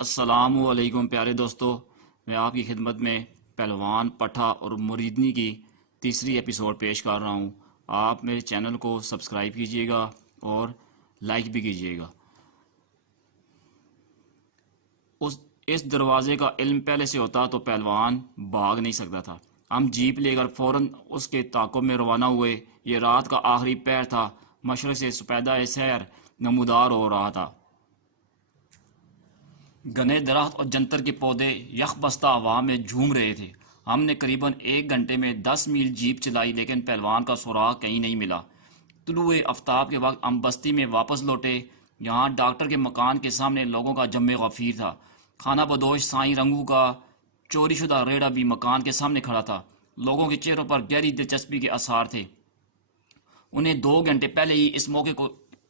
السلام علیکم پیارے دوستو، میں آپ کی خدمت میں پہلوان پٹھا اور مریدنی کی تیسری ایپیسوڈ پیش کر رہا ہوں۔ آپ میرے چینل کو سبسکرائب کیجئے گا اور لائک بھی کیجئے گا۔ اس دروازے کا علم پہلے سے ہوتا تو پہلوان بھاگ نہیں سکتا تھا۔ ہم جیپ لے کر فوراً اس کے تعاقب میں روانہ ہوئے۔ یہ رات کا آخری پہر تھا، مشرق سے سپیدہ سحر نمودار ہو رہا تھا۔ گھنے درخت اور جنتر کے پودے یخ بستہ ہوا میں جھوم رہے تھے۔ ہم نے قریباً 1 گھنٹے میں 10 میل جیپ چلائی، لیکن پہلوان کا سراغ کہیں نہیں ملا۔ طلوع آفتاب کے وقت ہم بستی میں واپس لوٹے۔ یہاں ڈاکٹر کے مکان کے سامنے لوگوں کا جم غفیر تھا۔ خانہ بدوش سائیں رنگو کا چوری شدہ ریڑھا بھی مکان کے سامنے کھڑا تھا۔ لوگوں کے چہروں پر گہری دلچسپی کے آثار تھے۔ انہیں 2 گھنٹے پہلے ہی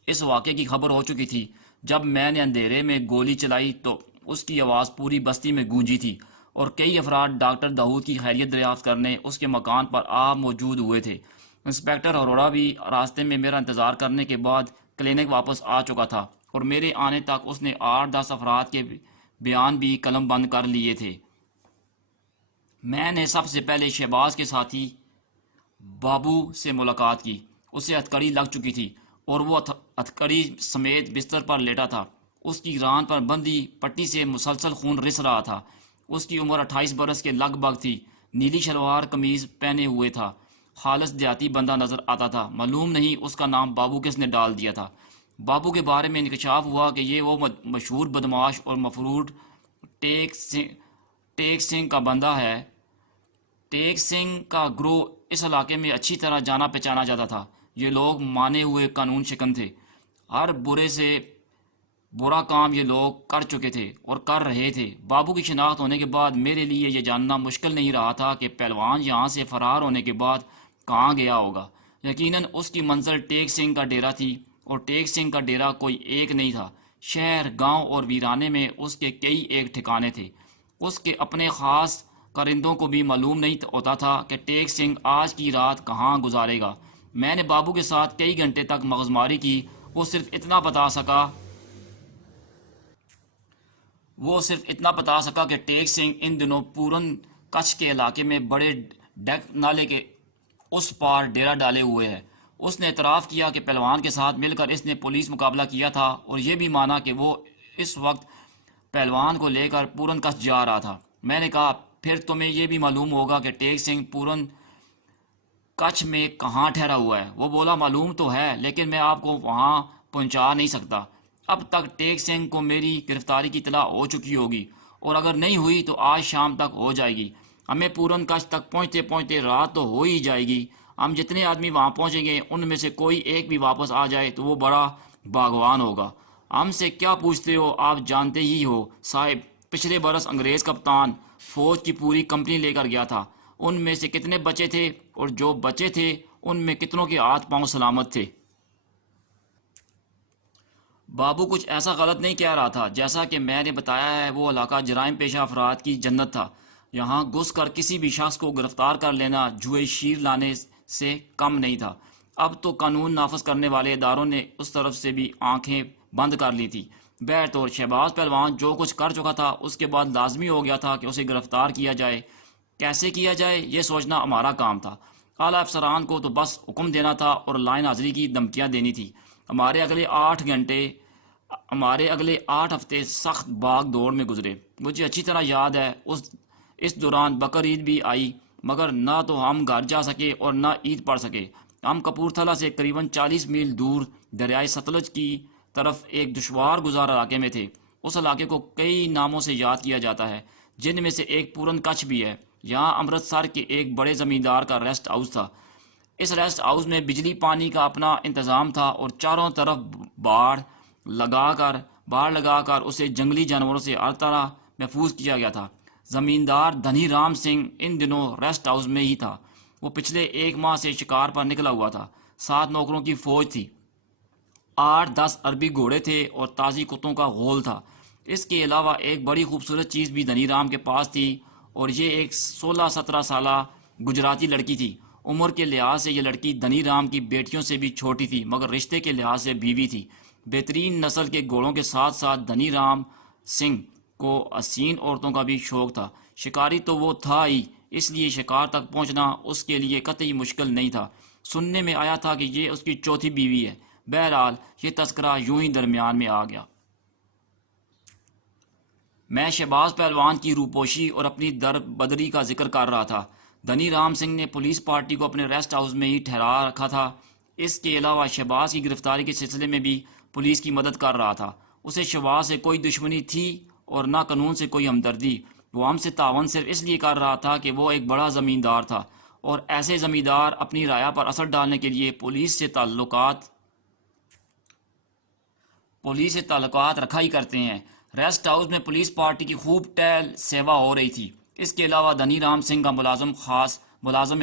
اس واقعے کی خبر ہو چکی تھی۔ جب میں نے اندھیرے میں گولی چلائی تو اس کی آواز پوری بستی میں گونجی تھی، اور کئی افراد ڈاکٹر داؤد کی خیریت دریافت کرنے اس کے مکان پر موجود ہوئے تھے۔ انسپکٹر اروڑا بھی راستے میں میرا انتظار کرنے کے بعد کلینک واپس آ چکا تھا، اور میرے آنے تک اس نے 8-10 افراد کے بیان بھی قلم بند کر لیے تھے۔ میں نے سب سے پہلے شہباز کے ساتھی بابو سے ملاقات کی۔ اسے ہتھکڑی لگ چکی تھی اور وہ ہتھکڑی سمیت بستر پر لیٹا تھا۔ اس کی ران پر بندھی پٹی سے مسلسل خون رس رہا تھا۔ اس کی عمر 28 برس کے لگ بھگ تھی۔ نیلی شلوار قمیض پہنے ہوئے تھا۔ خالص دیہاتی بندہ نظر آتا تھا۔ معلوم نہیں اس کا نام بابو کس نے ڈال دیا تھا۔ بابو کے بارے میں انکشاف ہوا کہ یہ وہ مشہور بدماش اور مفرور ٹیک سنگھ کا بندہ ہے۔ ٹیک سنگھ کا گروہ اس علاقے میں اچھی طرح جانا پہچانا جاتا تھا۔ یہ لوگ مانے ہوئے قانون شکن تھے۔ ہر برے سے برا کام یہ لوگ کر چکے تھے اور کر رہے تھے۔ بابو کی شناخت ہونے کے بعد میرے لیے یہ جاننا مشکل نہیں رہا تھا کہ پہلوان یہاں سے فرار ہونے کے بعد کہاں گیا ہوگا۔ یقیناً اس کی منزل ٹیک سنگھ کا ڈیرا تھی، اور ٹیک سنگھ کا ڈیرا کوئی ایک نہیں تھا۔ شہر، گاؤں اور ویرانے میں اس کے کئی ایک ٹھکانے تھے۔ اس کے اپنے خاص کرندوں کو بھی معلوم نہیں ہوتا تھا کہ ٹیک سنگھ آج کی رات کہاں گزارے گا۔ میں نے بابو کے ساتھ کئی گھنٹے تک مغزماری کی۔ وہ صرف اتنا بتا سکا کہ ٹیک سنگھ ان دنوں پورن کچھ کے علاقے میں بڑے ڈیک نالے کے اس پار ڈیرا ڈالے ہوئے ہے۔ اس نے اعتراف کیا کہ پہلوان کے ساتھ مل کر اس نے پولیس مقابلہ کیا تھا، اور یہ بھی مانا کہ وہ اس وقت پہلوان کو لے کر پورن کچھ جا رہا تھا۔ میں نے کہا، پھر تمہیں یہ بھی معلوم ہوگا کہ ٹیک سنگھ پورن کچھ میں کہاں ٹھہرا ہوا ہے۔ وہ بولا، معلوم تو ہے، لیکن میں آپ کو وہاں پہنچا نہیں سکتا۔ اب تک ٹیک سنگھ کو میری گرفتاری کی اطلاع ہو چکی ہوگی، اور اگر نہیں ہوئی تو آج شام تک ہو جائے گی۔ ہمیں پورن کچھ تک پہنچتے پہنچتے رات تو ہو ہی جائے گی۔ ہم جتنے آدمی وہاں پہنچیں گے، ان میں سے کوئی ایک بھی واپس آ جائے تو وہ بڑا باغوان ہوگا۔ ہم سے کیا پوچھتے ہو؟ آپ جانتے ہی ہو صاحب، پچھلے برس انگریز کپتان فوج کی پوری کمپنی لے کر گیا تھا۔ ان میں سے کتنے بچے تھے، اور جو بچے تھے ان میں کتنوں کے ہاتھ پاؤں سلامت تھے؟ بابو کچھ ایسا غلط نہیں کہہ رہا تھا۔ جیسا کہ میں نے بتایا ہے، وہ علاقہ جرائم پیشہ افراد کی جنت تھا۔ یہاں گھس کر کسی بھی شخص کو گرفتار کر لینا جوئے شیر لانے سے کم نہیں تھا۔ اب تو قانون نافذ کرنے والے اداروں نے اس طرف سے بھی آنکھیں بند کر لی تھی۔ بہرطور شہباز پہلوان جو کچھ کر چکا تھا، اس کے بعد لازمی ہو گیا تھا کہ اسے گرفتار کیا جائے۔ کیسے کیا جائے، یہ سوچنا ہمارا کام تھا۔ اعلیٰ افسران کو تو بس حکم دینا تھا اور لائن حاضری کی دھمکیاں دینی تھی۔ ہمارے اگلے 8 ہفتے سخت بھاگ دوڑ میں گزرے۔ مجھے اچھی طرح یاد ہے اس دوران بقر عید بھی آئی، مگر نہ تو ہم گھر جا سکے اور نہ عید پڑھ سکے۔ ہم کپورتھلا سے قریباً 40 میل دور دریائے ستلج کی طرف ایک دشوار گزار علاقے میں تھے۔ اس علاقے کو کئی ناموں سے یاد کیا جاتا ہے، جن میں سے ایک پورن کچھ بھی ہے۔ یہاں امرتسر کے ایک بڑے زمیندار کا ریسٹ ہاؤس تھا۔ اس ریسٹ ہاؤس میں بجلی پانی کا اپنا انتظام تھا، اور چاروں طرف باڑ لگا کر اسے جنگلی جانوروں سے ہر طرح محفوظ کیا گیا تھا۔ زمیندار دھنی رام سنگھ ان دنوں ریسٹ ہاؤس میں ہی تھا۔ وہ پچھلے 1 ماہ سے شکار پر نکلا ہوا تھا۔ 7 نوکروں کی فوج تھی، 8-10 عربی گھوڑے تھے اور تازی کتوں کا غول تھا۔ اس کے علاوہ ایک بڑی خوبصورت چیز بھی دھنی رام کے پاس تھی، اور یہ ایک 16-17 سالہ گجراتی لڑکی تھی۔ عمر کے لحاظ سے یہ لڑکی دھنی رام کی بیٹیوں سے بھی چھوٹی تھی، مگر رشتے کے لحاظ سے بیوی تھی۔ بہترین نسل کے گھوڑوں کے ساتھ ساتھ دھنی رام سنگھ کو حسین عورتوں کا بھی شوق تھا۔ شکاری تو وہ تھا ہی، اس لیے شکار تک پہنچنا اس کے لیے قطعی مشکل نہیں تھا۔ سننے میں آیا تھا کہ یہ اس کی چوتھی بیوی ہے۔ بہرحال یہ تذکرہ یوں ہی درمیان میں آ گیا۔ میں شہباز پہلوان کی روپوشی اور اپنی دربدری کا ذکر کر رہا تھا۔ دھنی رام سنگھ نے پولیس پارٹی کو اپنے ریسٹ ہاؤس میں ہی ٹھہرا رکھا تھا۔ اس کے علاوہ شہباز کی گرفتاری کے سلسلے میں بھی پولیس کی مدد کر رہا تھا۔ اسے شہباز سے کوئی دشمنی تھی اور نہ قانون سے کوئی ہمدردی۔ وہ ہم سے تعاون صرف اس لیے کر رہا تھا کہ وہ ایک بڑا زمیندار تھا، اور ایسے زمیندار اپنی رعایا پر اثر ڈالنے کے لیے پولیس سے تعلقات رکھا ہی کرتے ہیں۔ ریسٹ ہاؤس میں پولیس پارٹی کی خوب ٹہل سیوا ہو رہی تھی۔ اس کے علاوہ دھنی رام سنگھ کا ملازم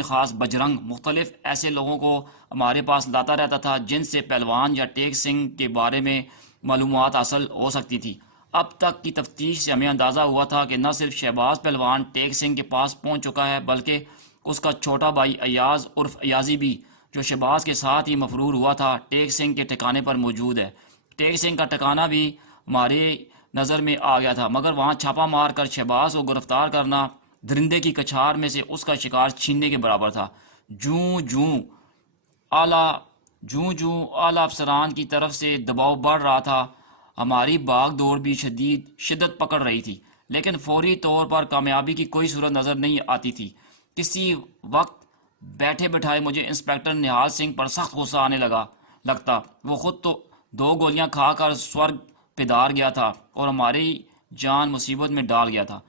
خاص بجرنگ مختلف ایسے لوگوں کو ہمارے پاس لاتا رہتا تھا جن سے پہلوان یا ٹیک سنگھ کے بارے میں معلومات حاصل ہو سکتی تھی۔ اب تک کی تفتیش سے ہمیں اندازہ ہوا تھا کہ نہ صرف شہباز پہلوان ٹیک سنگھ کے پاس پہنچ چکا ہے، بلکہ اس کا چھوٹا بھائی ایاز عرف ایازی بھی، جو شہباز کے ساتھ ہی مفرور ہوا تھا، ٹیک سنگھ کے ٹھکانے پر موجود ہے۔ ٹیک سنگھ کا ٹھکانہ بھی ہماری نظر میں آ گیا تھا، مگر وہاں چھاپا مار کر شہباز کو گرفتار کرنا درندے کی کچھار میں سے اس کا شکار چھیننے کے برابر تھا۔ جوں جوں اعلی افسران کی طرف سے دباؤ بڑھ رہا تھا، ہماری بھاگ دوڑ بھی شدت پکڑ رہی تھی، لیکن فوری طور پر کامیابی کی کوئی صورت نظر نہیں آتی تھی۔ کسی وقت بیٹھے بٹھائے مجھے انسپکٹر نہال سنگھ پر سخت غصہ آنے لگتا۔ وہ خود تو 2 گولیاں کھا کر سورگ پدار گیا تھا اور ہماری جان مصیبت میں ڈال گیا تھا۔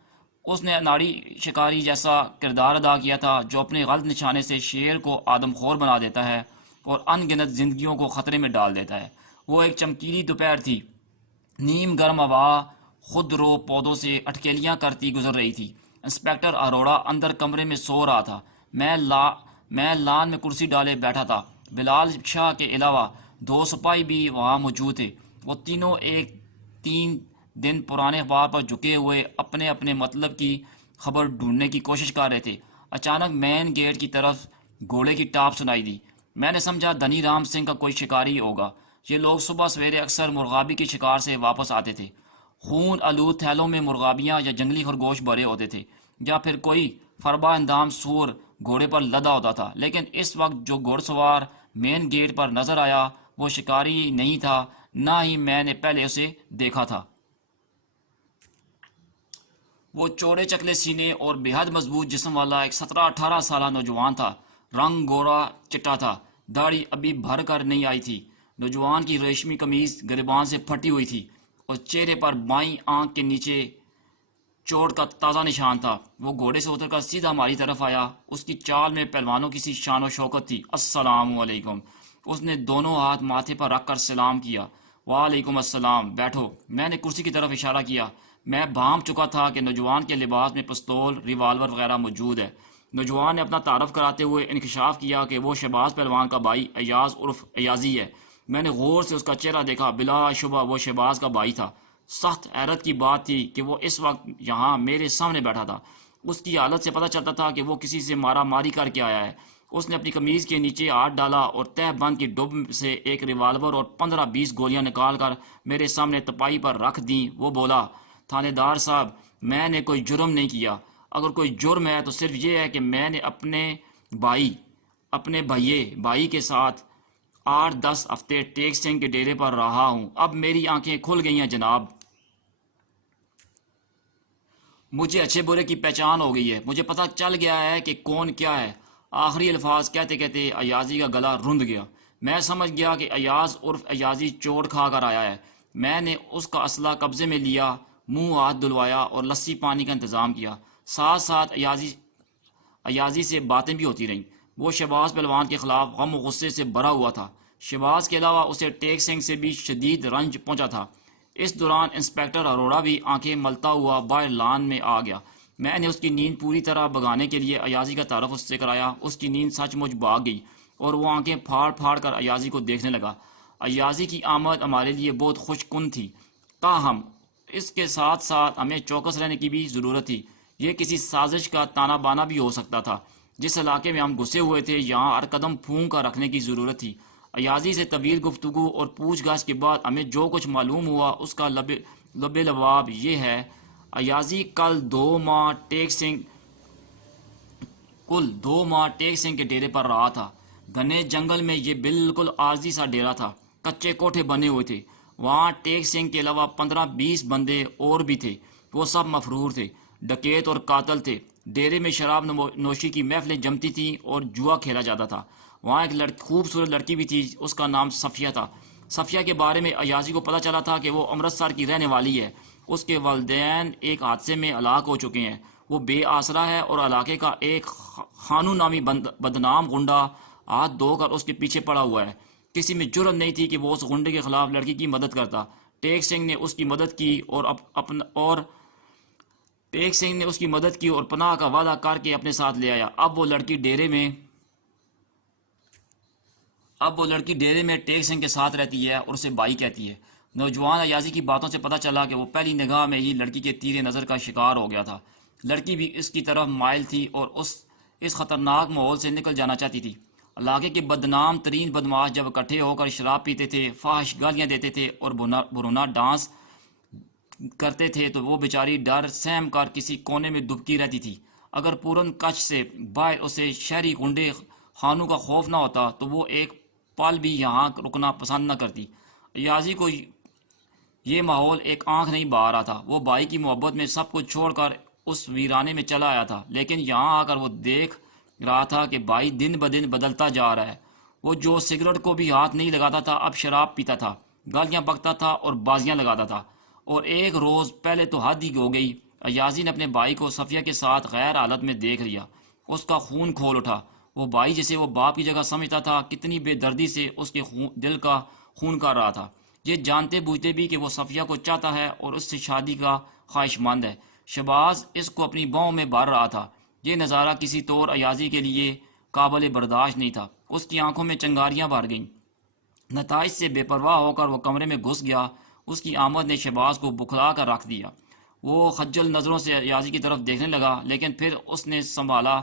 اس نے ناڑی شکاری جیسا کردار ادا کیا تھا جو اپنے غلط نشانے سے شیر کو آدم خور بنا دیتا ہے اور ان گنت زندگیوں کو خطرے میں ڈال دیتا ہے۔ وہ ایک چمکیلی دوپہر تھی، نیم گرم ہوا خود رو پودوں سے اٹکیلیاں کرتی گزر رہی تھی۔ انسپکٹر اروڑا اندر کمرے میں سو رہا تھا۔ میں لان میں کرسی ڈالے بیٹھا تھا۔ بلال شاہ کے علاوہ 2 سپاہی بھی وہاں موجود تھے۔ وہ تینوں ایک 3 دن پرانے اخبار پر جھکے ہوئے اپنے اپنے مطلب کی خبر ڈھونڈنے کی کوشش کر رہے تھے۔ اچانک مین گیٹ کی طرف گھوڑے کی ٹاپ سنائی دی۔ میں نے سمجھا دھنی رام سنگھ کا کوئی شکاری ہوگا۔ یہ لوگ صبح سویرے اکثر مرغابی کے شکار سے واپس آتے تھے۔ خون آلود تھیلوں میں مرغابیاں یا جنگلی خرگوش بھرے ہوتے تھے، یا پھر کوئی فربا اندام سور گھوڑے پر لدا ہوتا تھا۔ لیکن اس وقت جو گھوڑ سوار مین گیٹ پر نظر آیا وہ شکاری نہیں تھا، نہ ہی میں نے پہلے اسے دیکھا تھا۔ وہ چوڑے چکلے سینے اور بے حد مضبوط جسم والا ایک 17-18 سالہ نوجوان تھا۔ رنگ گورا چٹا تھا، داڑھی ابھی بھر کر نہیں آئی تھی۔ نوجوان کی ریشمی قمیض گریبان سے پھٹی ہوئی تھی اور چہرے پر بائیں آنکھ کے نیچے چوٹ کا تازہ نشان تھا۔ وہ گھوڑے سے اتر کر سیدھا ہماری طرف آیا۔ اس کی چال میں پہلوانوں کی سی شان و شوکت تھی۔ السلام علیکم، اس نے دونوں ہاتھ ماتھے پر رکھ کر سلام کیا۔ وعلیکم السلام، بیٹھو۔ میں نے کرسی کی طرف اشارہ کیا۔ میں بھانپ چکا تھا کہ نوجوان کے لباس میں پستول، ریوالور وغیرہ موجود ہے۔ نوجوان نے اپنا تعارف کراتے ہوئے انکشاف کیا کہ وہ شہباز پہلوان کا بھائی ایاز عرف ایازی ہے۔ میں نے غور سے اس کا چہرہ دیکھا۔ بلا شبہ وہ شہباز کا بھائی تھا۔ سخت حیرت کی بات تھی کہ وہ اس وقت یہاں میرے سامنے بیٹھا تھا۔ اس کی حالت سے پتہ چلتا تھا کہ وہ کسی سے مارا ماری کر کے آیا ہے۔ اس نے اپنی قمیض کے نیچے ہاتھ ڈالا اور تہ بند کی ڈب سے ایک ریوالور اور 15-20 گولیاں نکال کر میرے سامنے تپائی پر رکھ دیں۔ وہ بولا، تھانے دار صاحب، میں نے کوئی جرم نہیں کیا۔ اگر کوئی جرم ہے تو صرف یہ ہے کہ میں نے اپنے بھائی کے ساتھ 8-10 ہفتے ٹیک سنگھ کے ڈیرے پر رہا ہوں۔ اب میری آنکھیں کھل گئی ہیں جناب۔ مجھے اچھے برے کی پہچان ہو گئی ہے۔ مجھے پتہ چل گیا ہے کہ کون کیا ہے۔ آخری الفاظ کہتے کہتے ایازی کا گلا رند گیا۔ میں سمجھ گیا کہ ایاز عرف ایازی چوٹ کھا کر آیا ہے۔ میں نے اس کا اسلحہ قبضے میں لیا، منہ ہاتھ دھلوایا اور لسی پانی کا انتظام کیا۔ ساتھ ساتھ ایازی سے باتیں بھی ہوتی رہیں۔ وہ شہباز پہلوان کے خلاف غم و غصے سے بھرا ہوا تھا۔ شہباز کے علاوہ اسے ٹیک سنگھ سے بھی شدید رنج پہنچا تھا۔ اس دوران انسپکٹر اروڑا بھی آنکھیں ملتا ہوا باہر لان میں آ گیا۔ میں نے اس کی نیند پوری طرح بھگانے کے لیے ایازی کا تعارف اس سے کرایا۔ اس کی نیند سچ مچ بھاگ گئی اور وہ آنکھیں پھاڑ پھاڑ کر ایازی کو دیکھنے لگا۔ ایازی کی آمد ہمارے لیے بہت خوش کن تھی، تاہم اس کے ساتھ ساتھ ہمیں چوکس رہنے کی بھی ضرورت تھی۔ یہ کسی سازش کا تانا بانا بھی ہو سکتا تھا۔ جس علاقے میں ہم گھسے ہوئے تھے یہاں ہر قدم پھونک کر رکھنے کی ضرورت تھی۔ ایازی سے طویل گفتگو اور پوچھ گچھ کے بعد ہمیں جو کچھ معلوم ہوا اس کا لب لباب یہ ہے: ایازی کل 2 ماہ ٹیک سنگھ کے ڈیرے پر رہا تھا۔ گھنے جنگل میں یہ بالکل عارضی سا ڈیرا تھا، کچے کوٹھے بنے ہوئے تھے۔ وہاں ٹیک سنگھ کے علاوہ 15-20 بندے اور بھی تھے، وہ سب مفرور تھے، ڈکیت اور قاتل تھے۔ ڈیرے میں شراب نوشی کی محفلیں جمتی تھیں اور جوا کھیلا جاتا تھا۔ وہاں ایک خوبصورت لڑکی بھی تھی، اس کا نام صفیہ تھا۔ صفیہ کے بارے میں ایازی کو پتہ چلا تھا کہ وہ امرتسر کی رہنے والی ہے۔ اس کے والدین ایک حادثے میں ہلاک ہو چکے ہیں۔ وہ بے آسرا ہے اور علاقے کا ایک خانو نامی بدنام غنڈہ ہاتھ دھو کر اس کے پیچھے پڑا ہوا ہے۔ کسی میں جرت نہیں تھی کہ وہ اس غنڈے کے خلاف لڑکی کی مدد کرتا۔ ٹیک سنگھ نے اس کی مدد کی اور پناہ کا وعدہ کر کے اپنے ساتھ لے آیا۔ اب وہ لڑکی ڈیرے میں ٹیک سنگھ کے ساتھ رہتی ہے اور اسے بائی کہتی ہے۔ نوجوان ایازی کی باتوں سے پتہ چلا کہ وہ پہلی نگاہ میں ہی لڑکی کے تیر نظر کا شکار ہو گیا تھا۔ لڑکی بھی اس کی طرف مائل تھی اور اس خطرناک ماحول سے نکل جانا چاہتی تھی۔ علاقے کے بدنام ترین بدماش جب اکٹھے ہو کر شراب پیتے تھے، فحش گالیاں دیتے تھے اور برونا ڈانس کرتے تھے تو وہ بیچاری ڈر سہم کر کسی کونے میں دبکی رہتی تھی۔ اگر پورن کچھ سے باہر اسے شہری غنڈے خانوں کا خوف نہ ہوتا تو وہ ایک پل بھی یہاں رکنا پسند نہ کرتی۔ ایازی کو یہ ماحول ایک آنکھ نہیں بہا رہا تھا۔ وہ بھائی کی محبت میں سب کچھ چھوڑ کر اس ویرانے میں چلا آیا تھا، لیکن یہاں آ کر وہ دیکھ رہا تھا کہ بھائی دن بدن بدلتا جا رہا ہے۔ وہ جو سگریٹ کو بھی ہاتھ نہیں لگاتا تھا اب شراب پیتا تھا، گالیاں بکتا تھا اور بازیاں لگاتا تھا۔ اور ایک روز پہلے تو حد ہی ہو گئی، ایازی نے اپنے بھائی کو صفیہ کے ساتھ غیر حالت میں دیکھ لیا۔ اس کا خون کھول اٹھا۔ وہ بھائی جسے وہ باپ کی جگہ سمجھتا تھا کتنی بے دردی سے اس کے دل کا خون کر رہا تھا، یہ جانتے بوجھتے بھی کہ وہ صفیہ کو چاہتا ہے اور اس سے شادی کا خواہش مند ہے۔ شہباز اس کو اپنی باہوں میں بھر رہا تھا۔ یہ نظارہ کسی طور ایازی کے لیے قابل برداشت نہیں تھا۔ اس کی آنکھوں میں چنگاریاں بھر گئیں۔ نتائج سے بے پرواہ ہو کر وہ کمرے میں گھس گیا۔ اس کی آمد نے شہباز کو بکھلا کر رکھ دیا۔ وہ خجل نظروں سے ایازی کی طرف دیکھنے لگا، لیکن پھر اس نے سنبھالا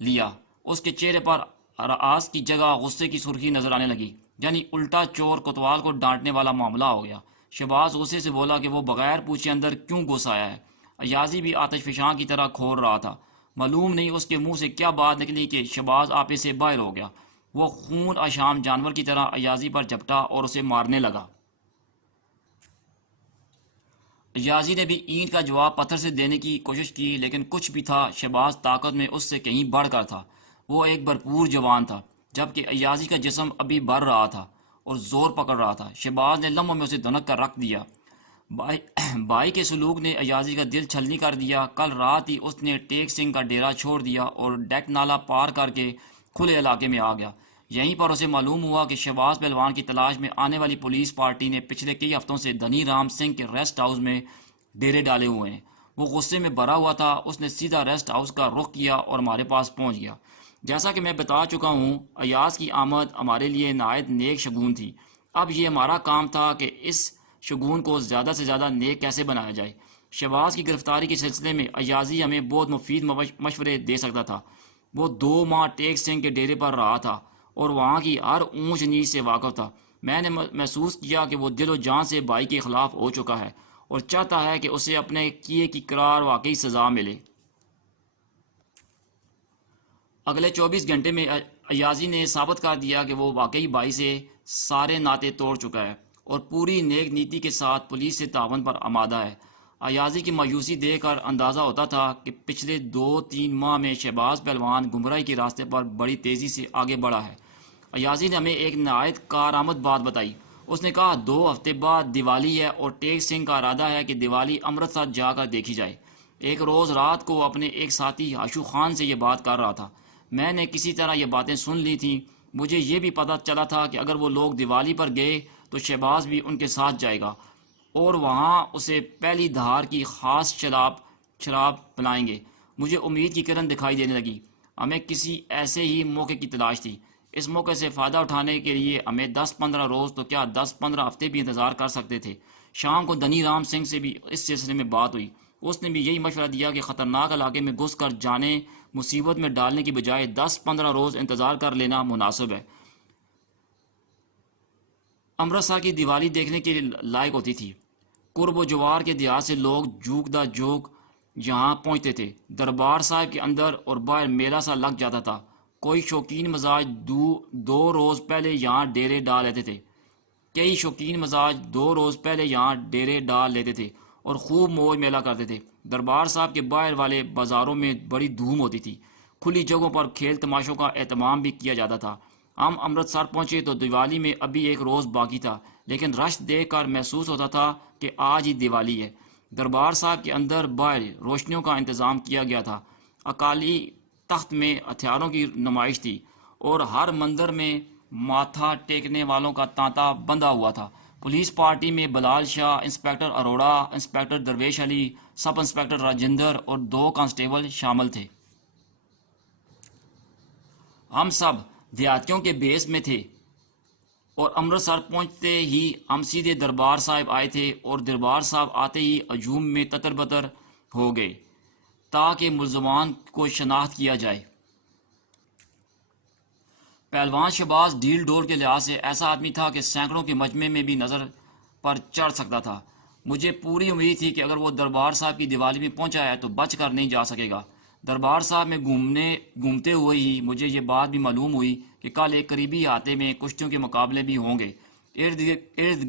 لیا۔ اس کے چہرے پر راز کی جگہ غصے کی سرخی نظر آنے لگی، یعنی الٹا چور کوتوال کو ڈانٹنے والا معاملہ ہو گیا۔ شہباز غصے سے بولا کہ وہ بغیر پوچھے اندر کیوں گھس آیا ہے۔ ایازی بھی آتش فشاں کی طرح کھول رہا تھا۔ معلوم نہیں اس کے منہ سے کیا بات نکلی کہ شہباز آپے سے باہر ہو گیا۔ وہ خون آشام جانور کی طرح ایازی پر جھپٹا اور اسے مارنے لگا۔ ایازی نے بھی اینٹ کا جواب پتھر سے دینے کی کوشش کی، لیکن کچھ بھی تھا، شہباز طاقت میں اس سے کہیں بڑھ کر تھا۔ وہ ایک بھرپور جوان تھا، جبکہ ایازی کا جسم ابھی بڑھ رہا تھا اور زور پکڑ رہا تھا۔ شہباز نے لمحوں میں اسے دھنک کر رکھ دیا۔ بھائی کے سلوک نے ایازی کا دل چھلنی کر دیا۔ کل رات ہی اس نے ٹیک سنگھ کا ڈیرا چھوڑ دیا اور ڈیک نالا پار کر کے کھلے علاقے میں آ گیا۔ یہیں پر اسے معلوم ہوا کہ شہباز پہلوان کی تلاش میں آنے والی پولیس پارٹی نے پچھلے کئی ہفتوں سے دھنی رام سنگھ کے ریسٹ ہاؤس میں ڈیرے ڈالے ہوئے ہیں۔ وہ غصے میں بھرا ہوا تھا۔ اس نے سیدھا ریسٹ ہاؤس کا رخ کیا اور ہمارے پاس پہنچ گیا۔ جیسا کہ میں بتا چکا ہوں، ایاز کی آمد ہمارے لیے نہایت نیک شگون تھی۔ اب یہ ہمارا کام تھا کہ اس شگون کو زیادہ سے زیادہ نیک کیسے بنایا جائے۔ شہباز کی گرفتاری کے سلسلے میں ایازی ہمیں بہت مفید مشورے دے سکتا تھا۔ وہ 2 ماہ ٹیک سنگھ کے ڈیرے پر رہا تھا اور وہاں کی ہر اونچ نیچ سے واقف تھا۔ میں نے محسوس کیا کہ وہ دل و جان سے بھائی کے خلاف ہو چکا ہے اور چاہتا ہے کہ اسے اپنے کیے کی قرار واقعی سزا ملے۔ اگلے 24 گھنٹے میں ایازی نے ثابت کر دیا کہ وہ واقعی بھائی سے سارے ناطے توڑ چکا ہے اور پوری نیک نیتی کے ساتھ پولیس سے تعاون پر آمادہ ہے۔ ایازی کی مایوسی دیکھ کر اندازہ ہوتا تھا کہ پچھلے 2-3 ماہ میں شہباز پہلوان گمراہی کے راستے پر بڑی تیزی سے آگے بڑھا ہے۔ ایازی نے ہمیں ایک نہایت کارآمد بات بتائی۔ اس نے کہا 2 ہفتے بعد دیوالی ہے اور ٹیک سنگھ کا ارادہ ہے کہ دیوالی امرتسر جا کر دیکھی جائے۔ ایک روز رات کو اپنے ایک ساتھی آشو خان سے یہ بات کر رہا تھا۔ میں نے کسی طرح یہ باتیں سن لی تھیں۔ مجھے یہ بھی پتہ چلا تھا کہ اگر وہ لوگ دیوالی پر گئے تو شہباز بھی ان کے ساتھ جائے گا اور وہاں اسے پہلی دھار کی خاص شراب پلائیں گے۔ مجھے امید کی کرن دکھائی دینے لگی۔ ہمیں کسی ایسے ہی موقع کی تلاش تھی۔ اس موقع سے فائدہ اٹھانے کے لیے ہمیں 10-15 روز تو کیا 10-15 ہفتے بھی انتظار کر سکتے تھے۔ شام کو دھنی رام سنگھ سے بھی اس سلسلے میں بات ہوئی۔ اس نے بھی یہی مشورہ دیا کہ خطرناک علاقے میں گھس کر جانے مصیبت میں ڈالنے کی بجائے 10-15 روز انتظار کر لینا مناسب ہے۔ امرتسر کی دیوالی دیکھنے کے لائق ہوتی تھی۔ قرب و جوار کے دیہات سے لوگ جوک دا جوک یہاں پہنچتے تھے۔ دربار صاحب کے اندر اور باہر میلہ سا لگ جاتا تھا۔ کوئی شوقین مزاج دو روز پہلے یہاں ڈیرے ڈال لیتے تھے کئی شوقین مزاج 2 روز پہلے یہاں ڈیرے ڈال لیتے تھے اور خوب موج میلہ کرتے تھے۔ دربار صاحب کے باہر والے بازاروں میں بڑی دھوم ہوتی تھی۔ کھلی جگہوں پر کھیل تماشوں کا اہتمام بھی کیا جاتا تھا۔ ہم امرتسر پہنچے تو دیوالی میں ابھی 1 روز باقی تھا، لیکن رش دیکھ کر محسوس ہوتا تھا کہ آج ہی دیوالی ہے۔ دربار صاحب کے اندر باہر روشنیوں کا انتظام کیا گیا تھا۔ اکالی تخت میں ہتھیاروں کی نمائش تھی اور ہر مندر میں ماتھا ٹیکنے والوں کا تانتا بندھا ہوا تھا۔ پولیس پارٹی میں بلال شاہ، انسپکٹر اروڑا، انسپکٹر درویش علی، سب انسپکٹر راجندر اور 2 کانسٹیبل شامل تھے۔ ہم سب دیہاتیوں کے بیس میں تھے اور امرتسر پہنچتے ہی ہم سیدھے دربار صاحب آئے تھے اور دربار صاحب آتے ہی ہجوم میں تتر بتر ہو گئے تاکہ ملزمان کو شناخت کیا جائے۔ پہلوان شہباز ڈھیل ڈول کے لحاظ سے ایسا آدمی تھا کہ سینکڑوں کے مجمع میں بھی نظر پر چڑھ سکتا تھا۔ مجھے پوری امید تھی کہ اگر وہ دربار صاحب کی دیوالی میں پہنچا ہے تو بچ کر نہیں جا سکے گا۔ دربار صاحب میں گھومتے ہوئے ہی مجھے یہ بات بھی معلوم ہوئی کہ کل ایک قریبی احاطے میں کشتیوں کے مقابلے بھی ہوں گے۔ ارد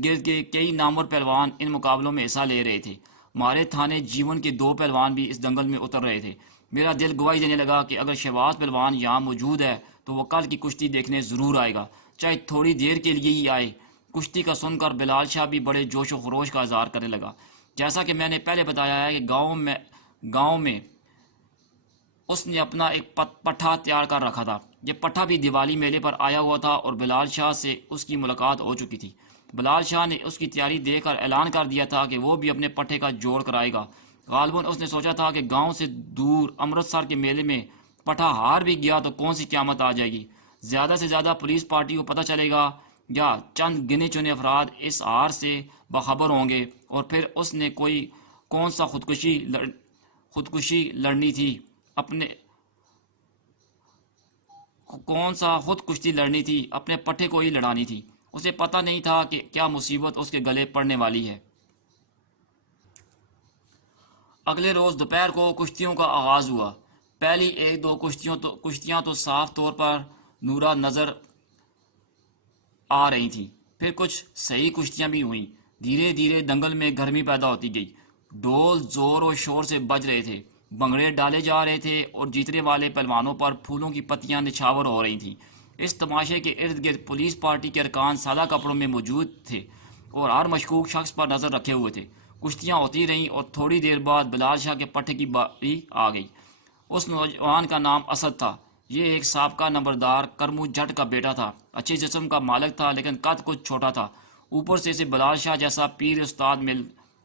گرد کے کئی نامور پہلوان ان مقابلوں میں حصہ لے رہے تھے۔ ہمارے تھانے جیون کے 2 پہلوان بھی اس دنگل میں اتر رہے تھے۔ میرا دل گواہی دینے لگا کہ اگر شہباز پہلوان یہاں موجود ہے تو وہ کل کی کشتی دیکھنے ضرور آئے گا، چاہے تھوڑی دیر کے لیے ہی آئے۔ کشتی کا سن کر بلال شاہ بھی بڑے جوش و خروش کا اظہار کرنے لگا۔ جیسا کہ میں نے پہلے بتایا ہے کہ گاؤں میں اس نے اپنا ایک پٹھا تیار کر رکھا تھا۔ یہ پٹھا بھی دیوالی میلے پر آیا ہوا تھا اور بلال شاہ سے اس کی ملاقات ہو چکی تھی۔ بلال شاہ نے اس کی تیاری دیکھ کر اعلان کر دیا تھا کہ وہ بھی اپنے پٹھے کا جوڑ کرائے گا۔ غالباً اس نے سوچا تھا کہ گاؤں سے دور امرتسر کے میلے میں پٹھا ہار بھی گیا تو کون سی قیامت آ جائے گی۔ زیادہ سے زیادہ پولیس پارٹی کو پتہ چلے گا یا چند گنے چنے افراد اس ہار سے باخبر ہوں گے اور پھر اس نے کون سا خودکشی لڑنی تھی اپنے پٹھے کو ہی لڑانی تھی۔ اسے پتہ نہیں تھا کہ کیا مصیبت اس کے گلے پڑنے والی ہے۔ اگلے روز دوپہر کو کشتیوں کا آغاز ہوا۔ پہلی 1-2 کشتیاں تو صاف طور پر نورا نظر آ رہی تھیں، پھر کچھ صحیح کشتیاں بھی ہوئیں۔ دھیرے دھیرے دنگل میں گرمی پیدا ہوتی گئی۔ ڈول زور و شور سے بج رہے تھے، بنگڑے ڈالے جا رہے تھے اور جیتنے والے پہلوانوں پر پھولوں کی پتیاں نچھاور ہو رہی تھیں۔ اس تماشے کے ارد گرد پولیس پارٹی کے ارکان سادہ کپڑوں میں موجود تھے اور ہر مشکوک شخص پر نظر رکھے ہوئے تھے۔ کشتیاں ہوتی رہیں اور تھوڑی دیر بعد بلال شاہ کے پٹھے کی باری آ گئی۔ اس نوجوان کا نام اسد تھا۔ یہ ایک سابقہ نمبردار کرمو جٹ کا بیٹا تھا۔ اچھے جسم کا مالک تھا لیکن قد کچھ چھوٹا تھا۔ اوپر سے اسے بلال شاہ جیسا پیر استاد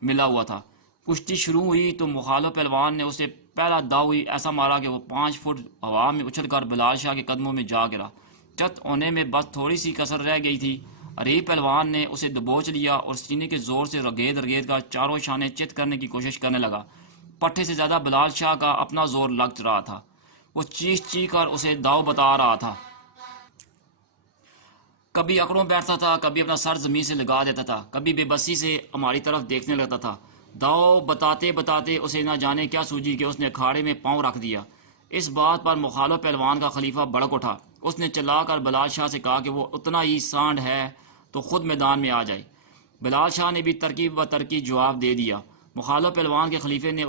ملا ہوا تھا۔ کشتی شروع ہوئی تو مخالف پہلوان نے اسے پہلا داؤ ہی ایسا مارا کہ وہ 5 فٹ ہوا میں اچھل کر بلال شاہ کے قدموں میں جا گرا۔ چت ہونے میں بس تھوڑی سی کسر رہ گئی تھی۔ حریف پہلوان نے اسے دبوچ لیا اور سینے کے زور سے رگید کر چاروں شانے چت کرنے کی کوشش کرنے لگا۔ پٹھے سے زیادہ بلال شاہ کا اپنا زور لگ رہا تھا۔ وہ چیخ کر اسے داؤ بتا رہا تھا۔ کبھی اکڑوں بیٹھتا تھا، کبھی اپنا سر زمین سے لگا دیتا تھا، کبھی بے بسی سے ہماری طرف دیکھنے لگتا تھا۔ داؤ بتاتے بتاتے اسے نہ جانے کیا سوجی کہ اس نے اکھاڑے میں پاؤں رکھ دیا۔ اس بات پر مخالف پہلوان کا خلیفہ بڑک اٹھا۔ اس نے چلا کر بلال شاہ سے کہا کہ وہ اتنا ہی سانڈ ہے تو خود میدان میں آ جائے۔ بلال شاہ نے بھی ترکیب و ترکیب جواب دے دیا۔ مخالف پہلوان کے خلیفے نے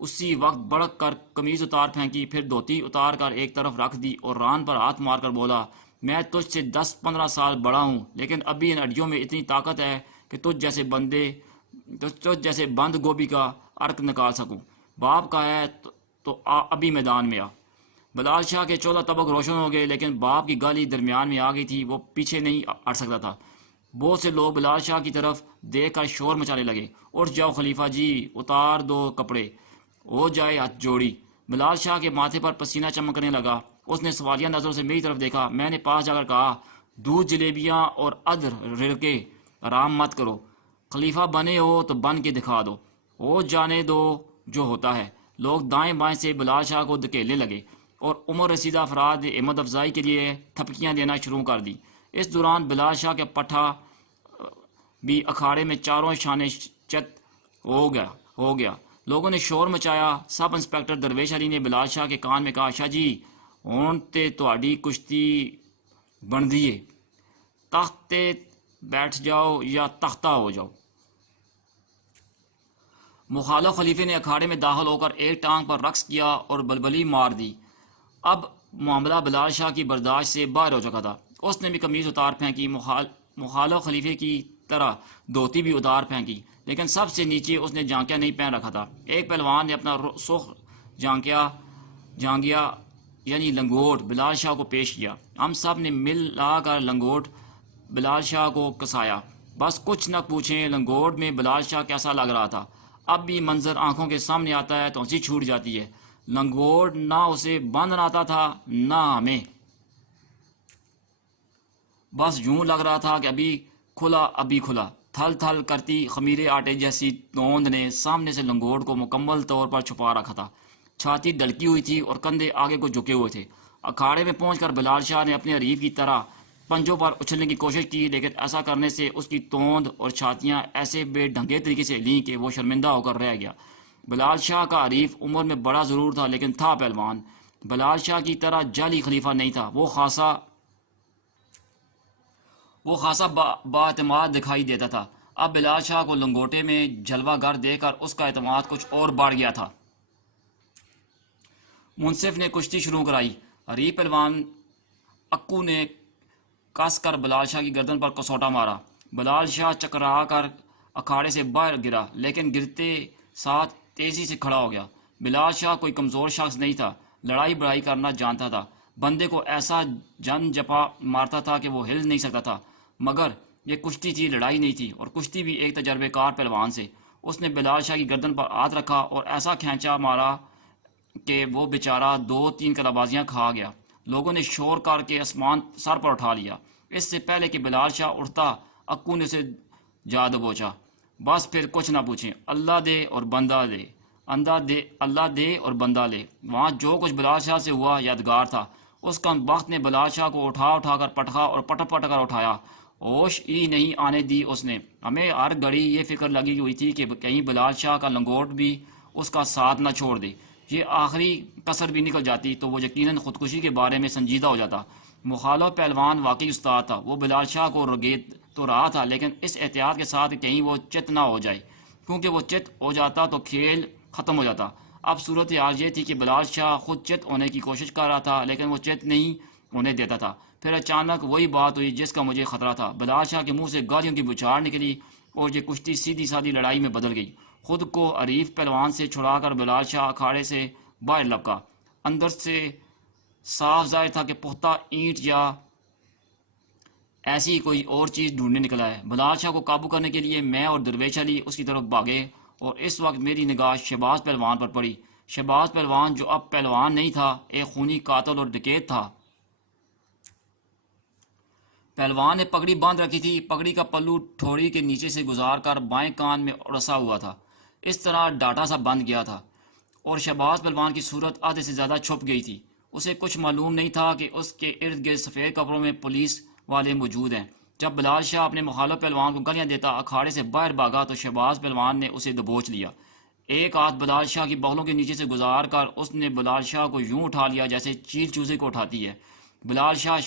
اسی وقت بڑک کر قمیض اتار پھینکی، پھر دھوتی اتار کر ایک طرف رکھ دی اور ران پر ہاتھ مار کر بولا، میں تجھ سے 10-15 سال بڑا ہوں لیکن ابھی ان ہڈیوں میں اتنی طاقت ہے کہ تجھ جیسے بند گوبھی کا عرق نکال سکوں۔ باپ کا ہے تو ابھی میدان میں آ۔ بلال شاہ کے 14 طبق روشن ہو گئے لیکن باپ کی گالی درمیان میں آ گئی تھی، وہ پیچھے نہیں ہٹ سکتا تھا۔ بہت سے لوگ بلال شاہ کی طرف دیکھ کر شور مچانے لگے، اٹھ جاؤ خلیفہ جی، اتار دو کپڑے، ہو جائے ہتھ جوڑی۔ بلال شاہ کے ماتھے پر پسینہ چمکنے لگا۔ اس نے سوالیہ نظروں سے میری طرف دیکھا۔ میں نے پاس جا کر کہا، دودھ جلیبیاں اور ادر رڑکے آرام مت کرو، خلیفہ بنے ہو تو بن کے دکھا دو، ہو جانے دو جو ہوتا ہے۔ لوگ دائیں بائیں سے بلال شاہ کو دھکیلنے لگے اور عمر رسیدہ افراد نے ہمت افزائی کے لیے تھپکیاں دینا شروع کر دی۔ اس دوران بلال شاہ کے پٹھا بھی اکھاڑے میں چاروں شانے چت ہو گیا۔ لوگوں نے شور مچایا۔ سب انسپیکٹر درویش علی نے بلال شاہ کے کان میں کہا، شاہ جی ہون تے تہاڈی کشتی بن دیے، تخت تے بیٹھ جاؤ یا تختہ ہو جاؤ۔ مخالف خلیفے نے اکھاڑے میں داخل ہو کر ایک ٹانگ پر رقص کیا اور بلبلی مار دی۔ اب معاملہ بلال شاہ کی برداشت سے باہر ہو چکا تھا۔ اس نے بھی قمیض اتار پھینکی، مخالف خلیفے کی طرح دھوتی بھی اتار پھینکی، لیکن سب سے نیچے اس نے جانکیا نہیں پہن رکھا تھا۔ ایک پہلوان نے اپنا سرخ جانگیا یعنی لنگوٹ بلال شاہ کو پیش کیا۔ ہم سب نے مل لا کر لنگوٹ بلال شاہ کو کسایا۔ بس کچھ نہ پوچھیں لنگوٹ میں بلال شاہ کیسا لگ رہا تھا۔ اب بھی منظر آنکھوں کے سامنے آتا ہے تو ہنسی چھوٹ جاتی ہے۔ لنگوٹ نہ اسے باندھنا آتا تھا نہ ہمیں، بس یوں لگ رہا تھا کہ ابھی کھلا۔ تھل تھل کرتی خمیرے آٹے جیسی توند نے سامنے سے لنگوٹ کو مکمل طور پر چھپا رکھا تھا۔ چھاتی ڈلکی ہوئی تھی اور کندھے آگے کو جھکے ہوئے تھے۔ اکھاڑے میں پہنچ کر بلال شاہ نے اپنے حریف کی طرح پنجوں پر اچھلنے کی کوشش کی، لیکن ایسا کرنے سے اس کی توند اور چھاتیاں ایسے بے ڈھنگے طریقے سے ہلیں کہ وہ شرمندہ ہو کر رہ گیا۔ بلال شاہ کا حریف عمر میں بڑا ضرور تھا لیکن تھا پہلوان۔ بلال شاہ کی طرح جعلی خلیفہ نہیں تھا۔ وہ خاصا بااعتماد دکھائی دیتا تھا۔ اب بلال شاہ کو لنگوٹے میں جلوہ گر دیکھ کر اس کا اعتماد کچھ اور بڑھ گیا تھا۔ منصف نے کشتی شروع کرائی۔ حریف پہلوان اکو نے کس کر بلال شاہ کی گردن پر کسوٹا مارا۔ بلال شاہ چکرا کر اکھاڑے سے باہر گرا، لیکن گرتے ساتھ تیزی سے کھڑا ہو گیا۔ بلال شاہ کوئی کمزور شخص نہیں تھا، لڑائی بڑائی کرنا جانتا تھا۔ بندے کو ایسا جن جپا مارتا تھا کہ وہ ہل نہیں سکتا تھا۔ مگر یہ کشتی تھی، لڑائی نہیں تھی، اور کشتی بھی ایک تجربے کار پہلوان سے۔ اس نے بلال شاہ کی گردن پر ہاتھ رکھا اور ایسا کھینچا مارا کہ وہ بیچارہ 2-3 کلابازیاں کھا گیا۔ لوگوں نے شور کر کے آسمان سر پر اٹھا لیا۔ اس سے پہلے کہ بلال شاہ اٹھتا اکو نے اسے جا دبوچا۔ بس پھر کچھ نہ پوچھیں، اللہ دے اور بندہ لے، اللہ دے اور بندہ لے۔ وہاں جو کچھ بلال شاہ سے ہوا یادگار تھا۔ اس کم بخت نے بلال شاہ کو اٹھا کر پٹخا اور پٹ کر اٹھایا۔ ہوش ہی نہیں آنے دی اس نے۔ ہمیں ہر گھڑی یہ فکر لگی ہوئی تھی کہ کہیں بلال شاہ کا لنگوٹ بھی اس کا ساتھ نہ چھوڑ دے۔ یہ آخری کسر بھی نکل جاتی تو وہ یقیناً خودکشی کے بارے میں سنجیدہ ہو جاتا۔ مخالف پہلوان واقعی استاد تھا۔ وہ بلال شاہ کو رگید تو رہا تھا، لیکن اس احتیاط کے ساتھ کہ کہیں وہ چت نہ ہو جائے، کیونکہ وہ چت ہو جاتا تو کھیل ختم ہو جاتا۔ اب صورتحال یہ تھی کہ بلال شاہ خود چت ہونے کی کوشش کر رہا تھا، لیکن وہ چت نہیں ہونے دیتا تھا۔ پھر اچانک وہی بات ہوئی جس کا مجھے خطرہ تھا۔ بلال شاہ کے منہ سے گالیوں کی بچھاڑ نکلی اور یہ کشتی سیدھی سادھی لڑائی میں بدل گئی۔ خود کو حریف پہلوان سے چھڑا کر بلال شاہ اکھاڑے سے باہر لپکا۔ اندر سے صاف ظاہر تھا کہ پختہ اینٹ یا ایسی کوئی اور چیز ڈھونڈنے نکلا ہے۔ بلال شاہ کو قابو کرنے کے لیے میں اور درویش علی اس کی طرف بھاگے اور اس وقت میری نگاہ شہباز پہلوان پر پڑی۔ شہباز پہلوان جو اب پہلوان نہیں تھا، ایک خونی قاتل اور ڈکیت تھا۔ پہلوان نے پگڑی باندھ رکھی تھی۔ پگڑی کا پلو ٹھوڑی کے نیچے سے گزار کر بائیں کان میں رسا ہوا تھا، اس طرح ڈاٹا سا بند گیا تھا، اور شہباز پہلوان کی صورت آدھے سے زیادہ چھپ گئی تھی۔ اسے کچھ معلوم نہیں تھا کہ اس کے ارد گرد سفید کپڑوں میں پولیس والے موجود ہیں۔ جب بلال شاہ اپنے مخالف پہلوان کو گالیاں دیتا اکھاڑے سے باہر بھاگا تو شہباز پہلوان نے اسے دبوچ لیا۔ ایک ہاتھ بلال شاہ کی بغلوں کے نیچے سے گزار کر اس نے بلال شاہ کو یوں اٹھا لیا جیسے چیل چوزے کو اٹھاتی ہے۔ بلال شاہ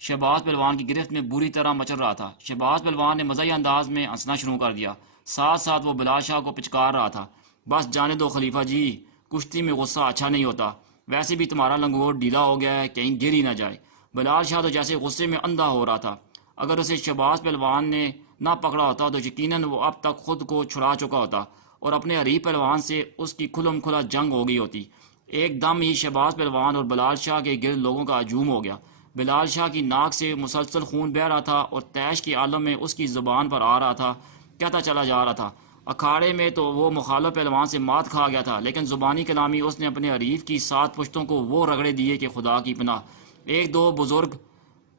شہباز پہلوان کی گرفت میں بری طرح مچل رہا تھا۔ شہباز پہلوان نے مزاحیہ انداز میں ہنسنا شروع کر دیا، ساتھ ساتھ وہ بلال شاہ کو پچکار رہا تھا، بس جانے دو خلیفہ جی، کشتی میں غصہ اچھا نہیں ہوتا، ویسے بھی تمہارا لنگوٹ ڈھیلا ہو گیا ہے، کہیں گر ہی نہ جائے۔ بلال شاہ تو جیسے غصے میں اندھا ہو رہا تھا۔ اگر اسے شہباز پہلوان نے نہ پکڑا ہوتا تو یقیناً وہ اب تک خود کو چھڑا چکا ہوتا اور اپنے حریف پہلوان سے اس کی کھلم کھلا جنگ ہو گئی ہوتی۔ ایک دم ہی شہباز پہلوان اور بلال شاہ کے گرد لوگوں کا ہجوم ہو گیا۔ بلال شاہ کی ناک سے مسلسل خون بہہ رہا تھا اور طیش کے عالم میں اس کی زبان پر آ رہا تھا، کہتا چلا جا رہا تھا۔ اکھاڑے میں تو وہ مخالف پہلوان سے مات کھا گیا تھا، لیکن زبانی کلامی اس نے اپنے حریف کی 7 پشتوں کو وہ رگڑے دیے کہ خدا کی پناہ۔ ایک دو بزرگ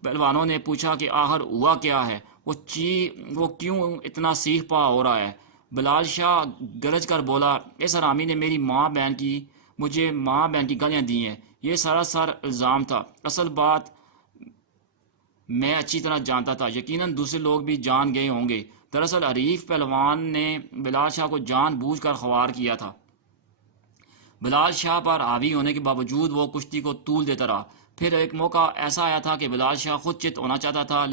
پہلوانوں نے پوچھا کہ آخر ہوا کیا ہے، وہ کیوں اتنا سیخ پا ہو رہا ہے؟ بلال شاہ گرج کر بولا، اس حرامی نے مجھے ماں بہن کی گالیاں دی ہیں، یہ سراسر الزام تھا، اصل بات میں اچھی طرح جانتا تھا، یقیناً دوسرے لوگ بھی جان گئے ہوں گے، دراصل حریف پہلوان نے بلال شاہ کو جان بوجھ کر خوار کیا تھا۔ بلال شاہ پر حاوی ہونے کے باوجود وہ کشتی کو طول دیتا رہا۔ پھر ایک موقع ایسا آیا تھا کہ بلال شاہ خود چت ہونا چاہتا تھا،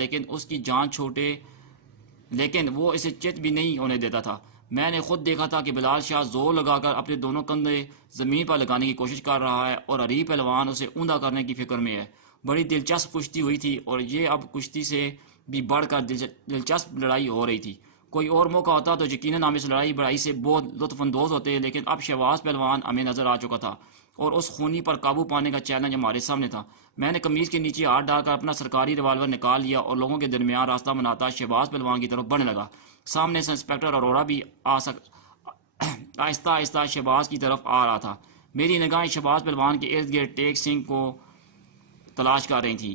لیکن وہ اسے چت بھی نہیں ہونے دیتا تھا۔ میں نے خود دیکھا تھا کہ بلال شاہ زور لگا کر اپنے دونوں کندھے زمین پر لگانے کی کوشش کر رہا ہے اور حریف پہلوان اسے اوندا کرنے کی فکر میں ہے۔ بڑی دلچسپ کشتی ہوئی تھی اور یہ اب کشتی سے بھی بڑھ کر دلچسپ لڑائی ہو رہی تھی۔ کوئی اور موقع ہوتا تو یقیناً ہم اس لڑائی بڑائی سے بہت لطف اندوز ہوتے، لیکن اب شہباز پہلوان ہمیں نظر آ چکا تھا اور اس خونی پر قابو پانے کا چیلنج ہمارے سامنے تھا۔ میں نے قمیض کے نیچے ہاتھ ڈال کر اپنا سرکاری ریوالور نکال لیا اور لوگوں کے درمیان راستہ بناتا شہباز پہلوان کی طرف بڑھنے لگا۔ سامنے سے انسپکٹر اروڑا بھی آہستہ آہستہ شہباز کی طرف آ رہا تھا۔ میری نگاہیں شہباز پہلوان کے ارد گرد ٹیک سنگھ کو تلاش کر رہی تھیں۔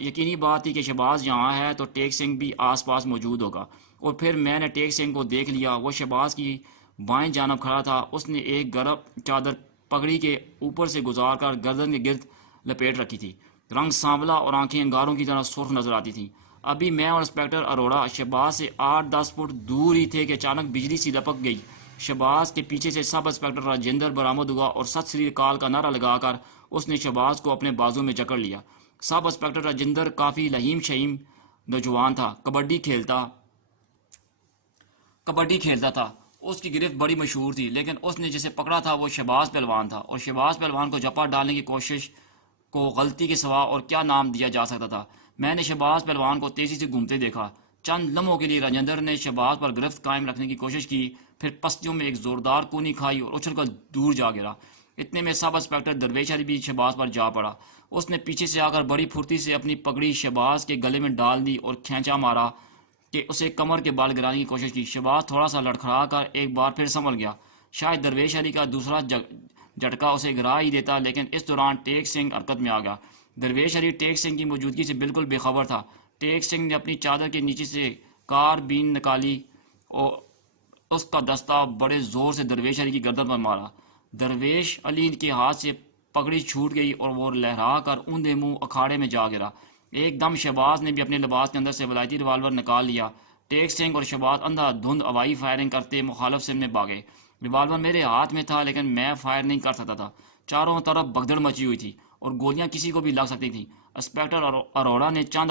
یقینی بات تھی کہ شہباز یہاں ہے تو ٹیک سنگھ بھی آس پاس موجود ہوگا، اور پھر میں نے ٹیک سنگھ کو دیکھ لیا۔ وہ شہباز کی بائیں جانب کھڑا تھا۔ اس نے ایک گرم چادر پگڑی کے اوپر سے گزار کر گردن کے گرد لپیٹ رکھی تھی۔ رنگ سانولا اور آنکھیں انگاروں کی طرح سرخ نظر آتی تھیں۔ ابھی میں اور انسپکٹر اروڑا شہباز سے 8-10 فٹ دور ہی تھے کہ اچانک بجلی سی لپک گئی۔ شہباز کے پیچھے سے سب انسپکٹر راجندر برآمد ہوا اور ست سری اکال کا نعرہ لگا کر اس نے شہباز کو اپنے بازو میں جکڑ لیا۔ سب انسپکٹر راجندر کافی لہیم شہیم نوجوان تھا، کبڈی کھیلتا تھا۔ اس کی گرفت بڑی مشہور تھی، لیکن اس نے جسے پکڑا تھا وہ شہباز پہلوان تھا، اور شہباز پہلوان کو جپا ڈالنے کی کوشش کو غلطی کے سوا اور کیا نام دیا جا سکتا تھا۔ میں نے شہباز پہلوان کو تیزی سے گھومتے دیکھا۔ چند لمحوں کے لیے راجندر نے شہباز پر گرفت قائم رکھنے کی کوشش کی، پھر پستیوں میں ایک زوردار کونی کھائی اور اچھل کر دور جا گرا۔ اتنے میں سب انسپکٹر درویش علی بھی شہباز پر جا پڑا۔ اس نے پیچھے سے آ کر بڑی پھرتی سے اپنی پگڑی شہباز کے گلے میں ڈال دی اور کھینچا مارا کہ اسے کمر کے بال گرانے کی کوشش کی۔ شہباز تھوڑا سا لڑکھڑا کر ایک بار پھر سنبھل گیا۔ شاید درویش علی کا دوسرا جھٹکا اسے گرا ہی دیتا، لیکن اس دوران ٹیک سنگھ حرکت میں آ گیا۔ درویش علی ٹیک سنگھ کی موجودگی سے بالکل بے خبر تھا۔ ٹیک سنگھ نے اپنی چادر کے نیچے سے کاربین نکالی اور اس کا دستہ بڑے زور سے درویش علی کی گردن پر مارا۔ درویش علی کے ہاتھ سے پگڑی چھوٹ گئی اور وہ لہرا کر اوندے منہ اکھاڑے میں جا گرا۔ ایک دم شہباز نے بھی اپنے لباس کے اندر سے ولایتی ریوالور نکال لیا۔ ٹیک سنگھ اور شہباز اندھا دھند ہوائی فائرنگ کرتے مخالف سمت میں بھاگے۔ ریوالور میرے ہاتھ میں تھا، لیکن میں فائر نہیں کر سکتا تھا۔ چاروں طرف بھگدڑ مچی ہوئی تھی اور گولیاں کسی کو بھی لگ سکتی تھیں۔ انسپکٹر اروڑا نے چند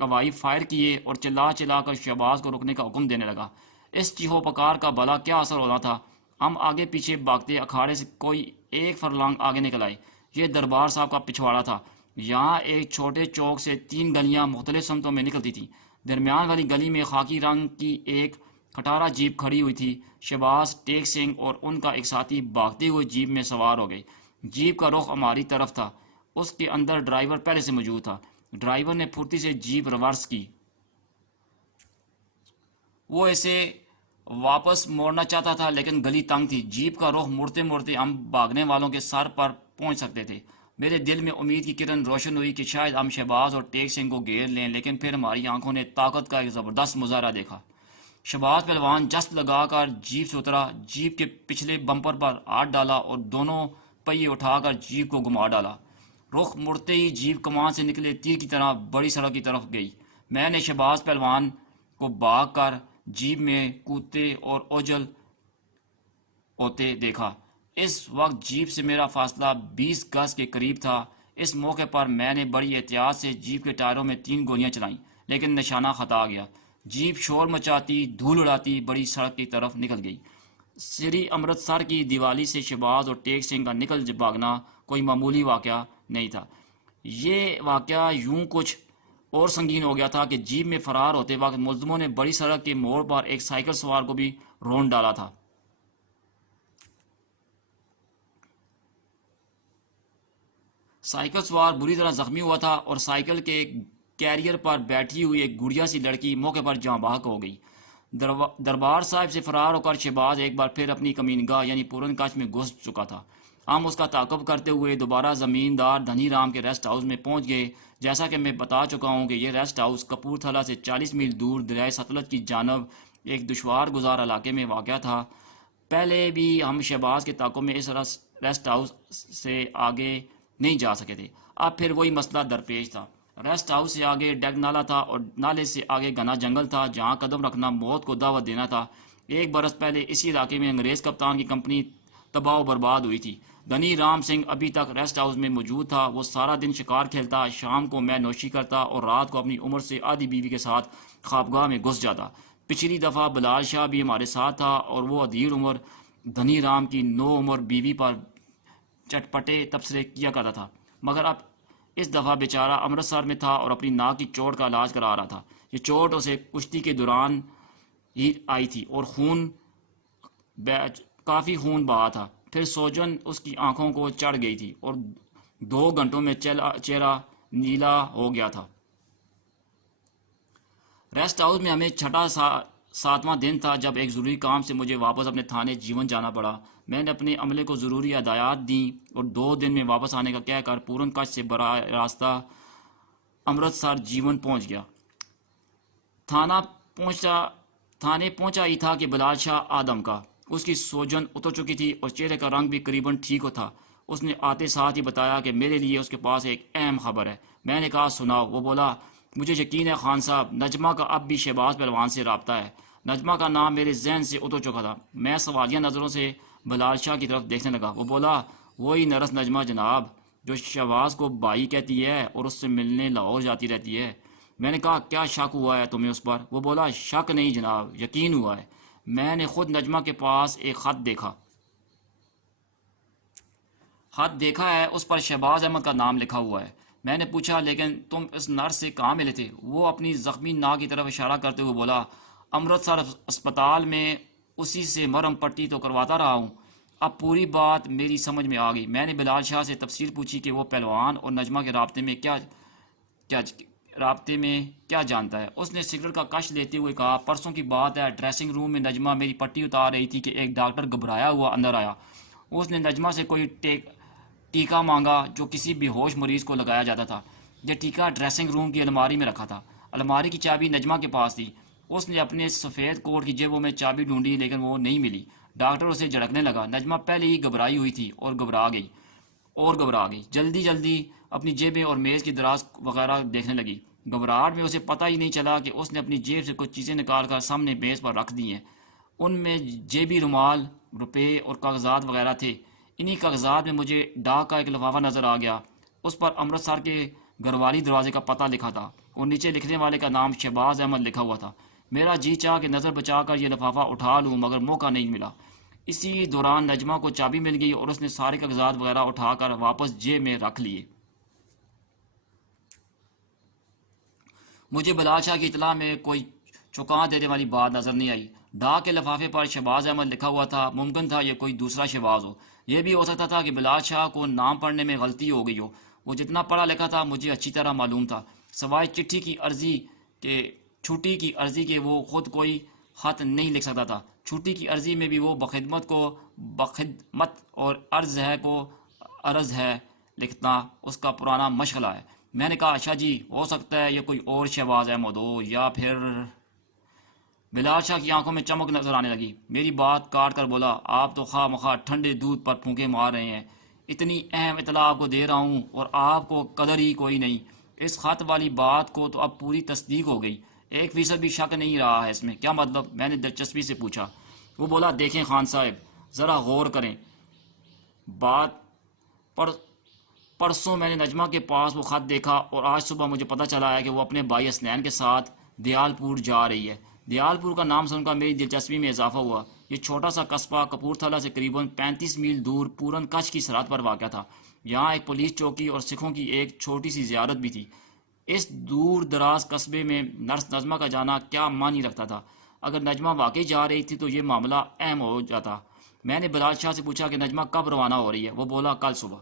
ہوائی فائر کیے اور چلا کر شہباز کو رکنے کا حکم دینے لگا۔ اس چیخو پکار کا بھلا کیا اثر ہونا تھا؟ ہم آگے پیچھے بھاگتے اکھاڑے سے کوئی ایک فرلانگ آگے نکل آئے۔ یہ دربار صاحب کا پچھواڑا تھا۔ یہاں ایک چھوٹے چوک سے 3 گلیاں مختلف سمتوں میں نکلتی تھیں۔ درمیان والی گلی میں خاکی رنگ کی ایک کھٹارا جیپ کھڑی ہوئی تھی۔ شہباز، ٹیک سنگھ اور ان کا ایک ساتھی بھاگتے ہوئے جیپ میں سوار ہو گئے۔ جیپ کا رخ ہماری طرف تھا۔ اس کے اندر ڈرائیور پہلے سے موجود تھا۔ ڈرائیور نے پھرتی سے جیپ ریورس کی۔ وہ اسے واپس موڑنا چاہتا تھا، لیکن گلی تنگ تھی۔ جیپ کا رخ مڑتے مڑتے ہم بھاگنے والوں کے سر پر پہنچ سکتے تھے۔ میرے دل میں امید کی کرن روشن ہوئی کہ شاید ہم شہباز اور ٹیک سنگھ کو گھیر لیں، لیکن پھر ہماری آنکھوں نے طاقت کا ایک زبردست مظاہرہ دیکھا۔ شہباز پہلوان جسپ لگا کر جیپ سے اترا، جیپ کے پچھلے بمپر پر ہاتھ ڈالا اور دونوں پہیے اٹھا کر جیپ کو گھما ڈالا۔ رخ مڑتے ہی جیپ کمان سے نکلے تیر کی طرح بڑی سڑک کی طرف گئی۔ میں نے شہباز پہلوان کو بھاگ کر جیپ میں کودتے اور اوجھل ہوتے دیکھا۔ اس وقت جیپ سے میرا فاصلہ 20 گز کے قریب تھا۔ اس موقع پر میں نے بڑی احتیاط سے جیپ کے ٹائروں میں 3 گولیاں چلائیں، لیکن نشانہ خطا گیا۔ جیپ شور مچاتی، دھول اڑاتی بڑی سڑک کی طرف نکل گئی۔ سری امرتسر کی دیوالی سے شہباز اور ٹیک سنگھ کا نکل بھاگنا کوئی معمولی واقعہ نہیں تھا۔ یہ واقعہ یوں کچھ اور سنگین ہو گیا تھا کہ جیپ میں فرار ہوتے وقت ملزموں نے بڑی سڑک کے موڑ پر ایک سائیکل سوار کو بھی رون ڈالا تھا۔ سائیکل سوار بری طرح زخمی ہوا تھا اور سائیکل کے کیریئر پر بیٹھی ہوئی ایک گڑیا سی لڑکی موقع پر جاں بحق ہو گئی۔ دربار صاحب سے فرار ہو کر شہباز ایک بار پھر اپنی کمینگاہ یعنی پورن کچھ میں گھس چکا تھا۔ ہم اس کا تعاقب کرتے ہوئے دوبارہ زمیندار دھنی رام کے ریسٹ ہاؤس میں پہنچ گئے۔ جیسا کہ میں بتا چکا ہوں کہ یہ ریسٹ ہاؤس کپور تھلہ سے 40 میل دور دریائے ستلج کی جانب ایک دشوار گزار علاقے میں واقع تھا۔ پہلے بھی ہم شہباز کے تعاقب میں اس ریسٹ ہاؤس سے آگے نہیں جا سکے تھے۔ اب پھر وہی مسئلہ درپیش تھا۔ ریسٹ ہاؤس سے آگے ڈیگ نالا تھا اور نالے سے آگے گھنا جنگل تھا جہاں قدم رکھنا موت کو دعوت دینا تھا۔ ایک برس پہلے اسی علاقے میں انگریز کپتان کی کمپنی تباہ و برباد ہوئی تھی۔ دھنی رام سنگھ ابھی تک ریسٹ ہاؤس میں موجود تھا۔ وہ سارا دن شکار کھیلتا، شام کو میں نوشی کرتا اور رات کو اپنی عمر سے آدھی بیوی کے ساتھ خوابگاہ میں گھس جاتا۔ پچھلی دفعہ بلال شاہ بھی ہمارے ساتھ تھا اور وہ ادھیر عمر دھنی رام کی نو عمر بیوی پر چٹپٹے تبصرے کیا کرتا تھا، مگر اب اس دفعہ بیچارہ امرتسر میں تھا اور اپنی ناک کی چوٹ کا علاج کرا رہا تھا۔ یہ چوٹ اسے کشتی کے دوران ہی آئی تھی اور کافی خون بہا تھا۔ پھر سوجن اس کی آنکھوں کو چڑھ گئی تھی اور 2 گھنٹوں میں چہرہ نیلا ہو گیا تھا۔ ریسٹ ہاؤس میں ہمیں چھٹا 7واں دن تھا جب ایک ضروری کام سے مجھے واپس اپنے تھانے جیون جانا پڑا۔ میں نے اپنے عملے کو ضروری ہدایات دیں اور 2 دن میں واپس آنے کا کہہ کر پورن کچھ سے براہ راستہ امرتسر جیون پہنچ گیا۔ تھانے پہنچا ہی تھا کہ بلال شاہ آدم کا۔ اس کی سوجن اتر چکی تھی اور چہرے کا رنگ بھی قریباً ٹھیک تھا۔ اس نے آتے ساتھ ہی بتایا کہ میرے لیے اس کے پاس ایک اہم خبر ہے۔ میں نے کہا سناؤ۔ وہ بولا مجھے یقین ہے خان صاحب، نجمہ کا اب بھی شہباز پہلوان سے رابطہ ہے۔ نجمہ کا نام میرے ذہن سے اتر چکا تھا۔ میں سوالیہ نظروں سے بلال شاہ کی طرف دیکھنے لگا۔ وہ بولا وہی نرس نجمہ جناب، جو شہباز کو بھائی کہتی ہے اور اس سے ملنے لاہور جاتی رہتی ہے۔ میں نے کہا کیا شک ہوا ہے تمہیں اس پر؟ وہ بولا شک نہیں جناب، یقین ہوا ہے۔ میں نے خود نجمہ کے پاس ایک خط دیکھا ہے، اس پر شہباز احمد کا نام لکھا ہوا ہے۔ میں نے پوچھا لیکن تم اس نرس سے کہاں ملے تھے؟ وہ اپنی زخمی ناک کی طرف اشارہ کرتے ہوئے بولا امرتسر اسپتال میں اسی سے مرہم پٹی تو کرواتا رہا ہوں۔ اب پوری بات میری سمجھ میں آ گئی۔ میں نے بلال شاہ سے تفصیل پوچھی کہ وہ پہلوان اور نجمہ کے رابطے میں کیا جانتا ہے۔ اس نے سگریٹ کا کش لیتے ہوئے کہا پرسوں کی بات ہے، ڈریسنگ روم میں نجمہ میری پٹی اتار رہی تھی کہ ایک ڈاکٹر گھبرایا ہوا اندر آیا۔ اس نے نجمہ سے کوئی ٹیکا مانگا جو کسی بے ہوش مریض کو لگایا جاتا تھا۔ یہ ٹیکا ڈریسنگ روم کی الماری میں رکھا تھا۔ الماری کی چابی نجمہ کے پاس تھی۔ اس نے اپنے سفید کوٹ کی جیبوں میں چابی ڈھونڈی لیکن وہ نہیں ملی۔ ڈاکٹر اسے جھڑکنے لگا۔ نجمہ پہلے ہی گھبرائی ہوئی تھی اور گھبرا گئی۔ جلدی جلدی اپنی جیبیں اور میز کی دراز وغیرہ دیکھنے لگی۔ گھبراہٹ میں اسے پتہ ہی نہیں چلا کہ اس نے اپنی جیب سے کچھ چیزیں نکال کر سامنے میز پر رکھ دی ہیں۔ ان میں جیبی رومال، روپے اور کاغذات وغیرہ تھے۔ انہی کاغذات میں مجھے ڈاک کا ایک لفافہ نظر آ گیا۔ اس پر امرتسر کے گروالی دروازے کا پتہ لکھا تھا اور نیچے لکھنے والے کا نام شہباز احمد لکھا ہوا تھا۔ میرا جی چاہ کہ نظر بچا کر یہ لفافہ اٹھا لوں مگر موقع نہیں ملا۔ اسی دوران نجمہ کو چابی مل گئی اور اس نے سارے کاغذات وغیرہ اٹھا کر واپس جیب میں رکھ لیے۔ مجھے بلال شاہ کی اطلاع میں کوئی چونکا دینے والی بات نظر نہیں آئی۔ ڈاک کے لفافے پر شہباز احمد لکھا ہوا تھا۔ ممکن تھا یہ کوئی دوسرا شہباز ہو۔ یہ بھی ہو سکتا تھا کہ بلال شاہ کو نام پڑھنے میں غلطی ہو گئی ہو۔ وہ جتنا پڑھا لکھا تھا مجھے اچھی طرح معلوم تھا، سوائے چھٹی کی عرضی کے وہ خود کوئی خط نہیں لکھ سکتا تھا۔ چھٹی کی عرضی میں بھی وہ بخدمت اور عرض ہے لکھنا اس کا پرانا مشغلہ ہے۔ میں نے کہا اچھا جی، ہو سکتا ہے یہ کوئی اور شہباز احمد ہو یا پھر… بلال شاہ کی آنکھوں میں چمک نظر آنے لگی۔ میری بات کاٹ کر بولا آپ تو خواہ مخواہ ٹھنڈے دودھ پر پھونکے مار رہے ہیں۔ اتنی اہم اطلاع آپ کو دے رہا ہوں اور آپ کو قدر ہی کوئی نہیں۔ اس خط والی بات کو تو اب پوری تصدیق ہو گئی، 1% بھی شک نہیں رہا ہے اس میں۔ کیا مطلب؟ میں نے دلچسپی سے پوچھا۔ وہ بولا دیکھیں خان صاحب، ذرا غور کریں۔ پرسوں میں نے نجمہ کے پاس وہ خط دیکھا اور آج صبح مجھے پتہ چلا ہے کہ وہ اپنے بھائی حسنین کے ساتھ دیال پور جا رہی ہے۔ دیال پور کا نام سن کر میری دلچسپی میں اضافہ ہوا۔ یہ چھوٹا سا قصبہ کپورتھلا سے قریباً 35 میل دور پورن کچھ کی سرحد پر واقع تھا۔ یہاں ایک پولیس چوکی اور سکھوں کی ایک چھوٹی سی زیارت بھی تھی۔ اس دور دراز قصبے میں نرس نجمہ کا جانا کیا معنی رکھتا تھا؟ اگر نجمہ واقعی جا رہی تھی تو یہ معاملہ اہم ہو جاتا۔ میں نے بلال شاہ سے پوچھا کہ نجمہ کب روانہ ہو رہی ہے؟ وہ بولا کل صبح۔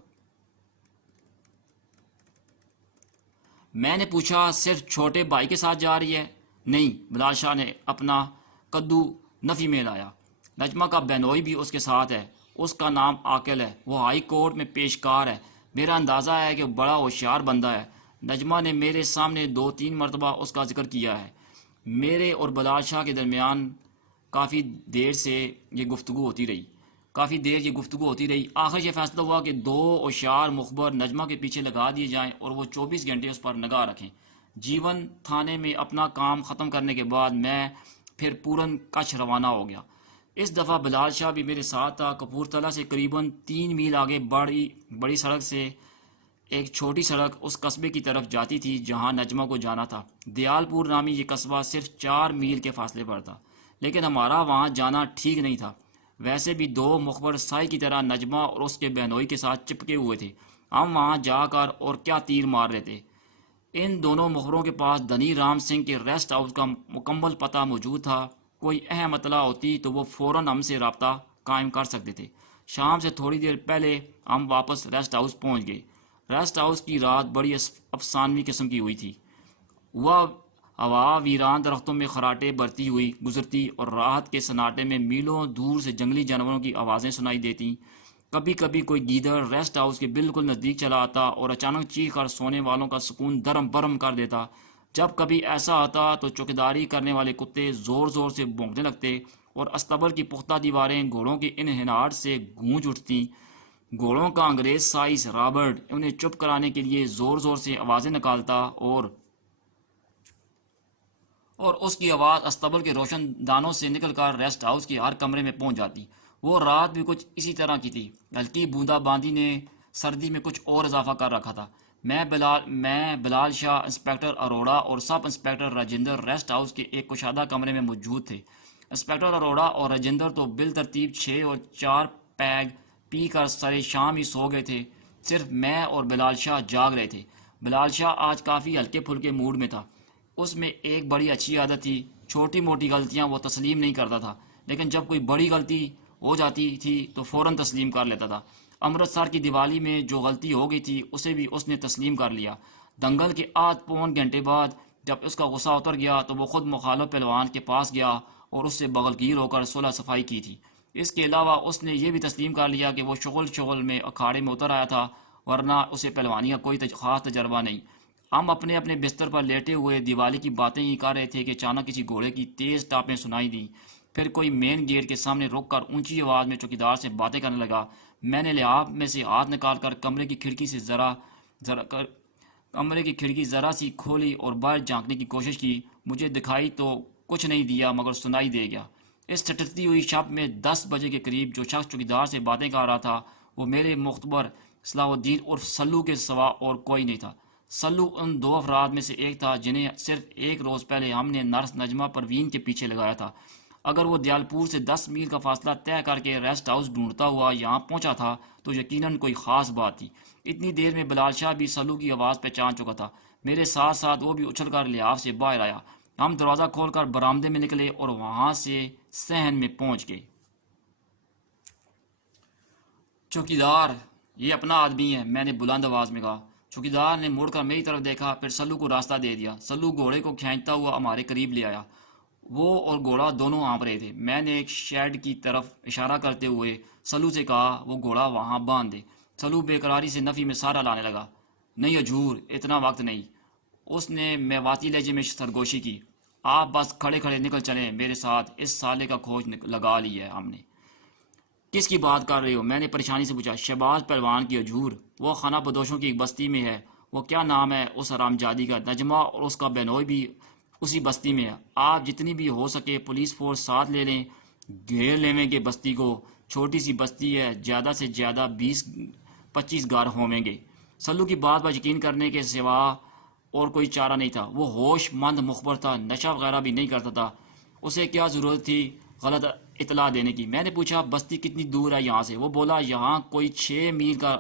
میں نے پوچھا صرف چھوٹے بھائی کے ساتھ جا رہی ہے؟ نہیں، بلال شاہ نے اپنا کدو نفی میں لایا۔ نجمہ کا بہنوئی بھی اس کے ساتھ ہے۔ اس کا نام عاقل ہے، وہ ہائی کورٹ میں پیشکار ہے۔ میرا اندازہ ہے کہ وہ بڑا ہوشیار بندہ ہے۔ نجمہ نے میرے سامنے 2-3 مرتبہ اس کا ذکر کیا ہے۔ میرے اور بلال شاہ کے درمیان کافی دیر سے یہ گفتگو ہوتی رہی۔ کافی دیر یہ گفتگو ہوتی رہی۔ آخر یہ فیصلہ ہوا کہ دو ہوشیار مخبر نجمہ کے پیچھے لگا دیے جائیں اور وہ 24 گھنٹے اس پر نگاہ رکھیں۔ جیون تھانے میں اپنا کام ختم کرنے کے بعد میں پھر پورن کچھ روانہ ہو گیا۔ اس دفعہ بلال شاہ بھی میرے ساتھ تھا۔ کپورتھلا سے قریباً 3 میل آگے بڑی سڑک سے ایک چھوٹی سڑک اس قصبے کی طرف جاتی تھی جہاں نجمہ کو جانا تھا۔ دیال پور نامی یہ قصبہ صرف 4 میل کے فاصلے پر تھا، لیکن ہمارا وہاں جانا ٹھیک نہیں تھا۔ ویسے بھی دو مخبر سائی کی طرح نجمہ اور اس کے بہنوئی کے ساتھ چپکے ہوئے تھے۔ ہم وہاں جا کر اور کیا تیر مار رہے تھے۔ ان دونوں مخبروں کے پاس دھنی رام سنگھ کے ریسٹ ہاؤس کا مکمل پتہ موجود تھا۔ کوئی اہم اطلاع ہوتی تو وہ فوراً ہم سے رابطہ قائم کر سکتے تھے۔ شام سے تھوڑی دیر پہلے ہم واپس ریسٹ ہاؤس پہنچ گئے۔ ریسٹ ہاؤس کی رات بڑی افسانوی قسم کی ہوئی تھی۔ وہ ہوا ویران درختوں میں خراٹے برتی ہوئی گزرتی اور راحت کے سناٹے میں میلوں دور سے جنگلی جانوروں کی آوازیں سنائی دیتی۔ کبھی کبھی کوئی گیدڑ ریسٹ ہاؤس کے بالکل نزدیک چلا آتا اور اچانک چیخ کر سونے والوں کا سکون درم برم کر دیتا۔ جب کبھی ایسا آتا تو چوکیداری کرنے والے کتے زور زور سے بھونکنے لگتے اور استبل کی پختہ دیواریں گھوڑوں کی انہناٹ سے گونج اٹھتی۔ گھوڑوں کا انگریز سائز رابرٹ انہیں چپ کرانے کے لیے زور زور سے آوازیں نکالتا اور اس کی آواز استبل کے روشن دانوں سے نکل کر ریسٹ ہاؤس کے ہر کمرے میں پہنچ جاتی۔ وہ رات بھی کچھ اسی طرح کی تھی۔ ہلکی بوندا باندی نے سردی میں کچھ اور اضافہ کر رکھا تھا۔ میں بلال شاہ، انسپکٹر اروڑا اور sub inspector Rajendra rest house کے ایک کشادہ کمرے میں موجود تھے۔ انسپکٹر اروڑا اور راجندر تو بالترتیب 6 اور 4 پیگ پی کر سرے شام ہی سو گئے تھے۔ صرف میں اور بلال شاہ جاگ رہے تھے۔ بلال شاہ آج کافی ہلکے پھلکے موڈ میں تھا۔ اس میں ایک بڑی اچھی عادت تھی، چھوٹی موٹی غلطیاں وہ تسلیم نہیں کرتا تھا، لیکن جب کوئی بڑی غلطی ہو جاتی تھی تو فوراً تسلیم کر لیتا تھا۔ امرتسر کی دیوالی میں جو غلطی ہو گئی تھی اسے بھی اس نے تسلیم کر لیا۔ دنگل کے آدھ پون گھنٹے بعد جب اس کا غصہ اتر گیا تو وہ خود مخالف پہلوان کے پاس گیا اور اس سے بغلگیر ہو کر صلح صفائی کی تھی۔ اس کے علاوہ اس نے یہ بھی تسلیم کر لیا کہ وہ شغل میں اکھاڑے میں اتر آیا تھا، ورنہ اسے پہلوانی کا کوئی خاص تجربہ نہیں۔ ہم اپنے اپنے بستر پر لیٹے ہوئے دیوالی کی باتیں ہی کر رہے تھے کہ اچانک کسی گھوڑے کی تیز ٹاپیں سنائی دیں۔ پھر کوئی مین گیٹ کے سامنے رک کر اونچی آواز میں چوکیدار سے باتیں کرنے لگا۔ میں نے لحاف میں سے ہاتھ نکال کر کمرے کی کھڑکی ذرا سی کھولی اور باہر جھانکنے کی کوشش کی۔ مجھے دکھائی تو کچھ نہیں دیا مگر سنائی دے گیا۔ اس ٹھٹھتی ہوئی شب میں 10 بجے کے قریب جو شخص چوکیدار سے باتیں کر رہا تھا وہ میرے مختبر صلاح الدین عرف سلو کے سوا اور کوئی نہیں تھا۔ سلو ان 2 افراد میں سے ایک تھا جنہیں صرف ایک روز پہلے ہم نے نرس نجمہ پروین کے پیچھے لگایا تھا۔ اگر وہ دیالپور سے 10 میل کا فاصلہ طے کر کے ریسٹ ہاؤس ڈھونڈتا ہوا یہاں پہنچا تھا تو یقیناً کوئی خاص بات تھی۔ اتنی دیر میں بلال شاہ بھی سلو کی آواز پہچان چکا تھا۔ میرے ساتھ ساتھ وہ بھی اچھل کر لحاف سے باہر آیا۔ ہم دروازہ کھول کر برآمدے میں نکلے اور وہاں سے صحن میں پہنچ گئے۔ چوکیدار، یہ اپنا آدمی ہے، میں نے بلند آواز میں کہا۔ چوکیدار نے مڑ کر میری طرف دیکھا، پھر سلو کو راستہ دے دیا۔ سلو گھوڑے کو کھینچتا ہوا ہمارے قریب لے آیا۔ وہ اور گھوڑا دونوں ہانپ رہے تھے۔ میں نے ایک شیڈ کی طرف اشارہ کرتے ہوئے سلو سے کہا وہ گھوڑا وہاں باندھ دے۔ سلو بے قراری سے نفی میں سارا لانے لگا۔ نہیں حضور، اتنا وقت نہیں۔ اس نے میواتی لہجے میں سرگوشی کی۔ آپ بس کھڑے کھڑے نکل چلیں میرے ساتھ، اس سالے کا کھوج لگا لی ہے ہم نے۔ کس کی بات کر رہے ہو؟ میں نے پریشانی سے پوچھا۔ شہباز پہلوان کی حضور، وہ خانہ بدوشوں کی ایک بستی میں ہے۔ وہ کیا نام ہے اس حرام جادی کا؟ نجمہ اور اس کا بہنوئی بھی اسی بستی میں ہے۔ آپ جتنی بھی ہو سکے پولیس فورس ساتھ لے لیں، گھیر لیویں گے بستی کو۔ چھوٹی سی بستی ہے، زیادہ سے زیادہ 20-25 گھر ہویں گے۔ سلو کی بات پر یقین کرنے کے سوا اور کوئی چارہ نہیں تھا۔ وہ ہوش مند مخبر تھا، نشہ وغیرہ بھی نہیں کرتا تھا۔ اسے کیا ضرورت تھی غلط اطلاع دینے کی؟ میں نے پوچھا بستی کتنی دور ہے یہاں سے؟ وہ بولا یہاں کوئی 6 میل کا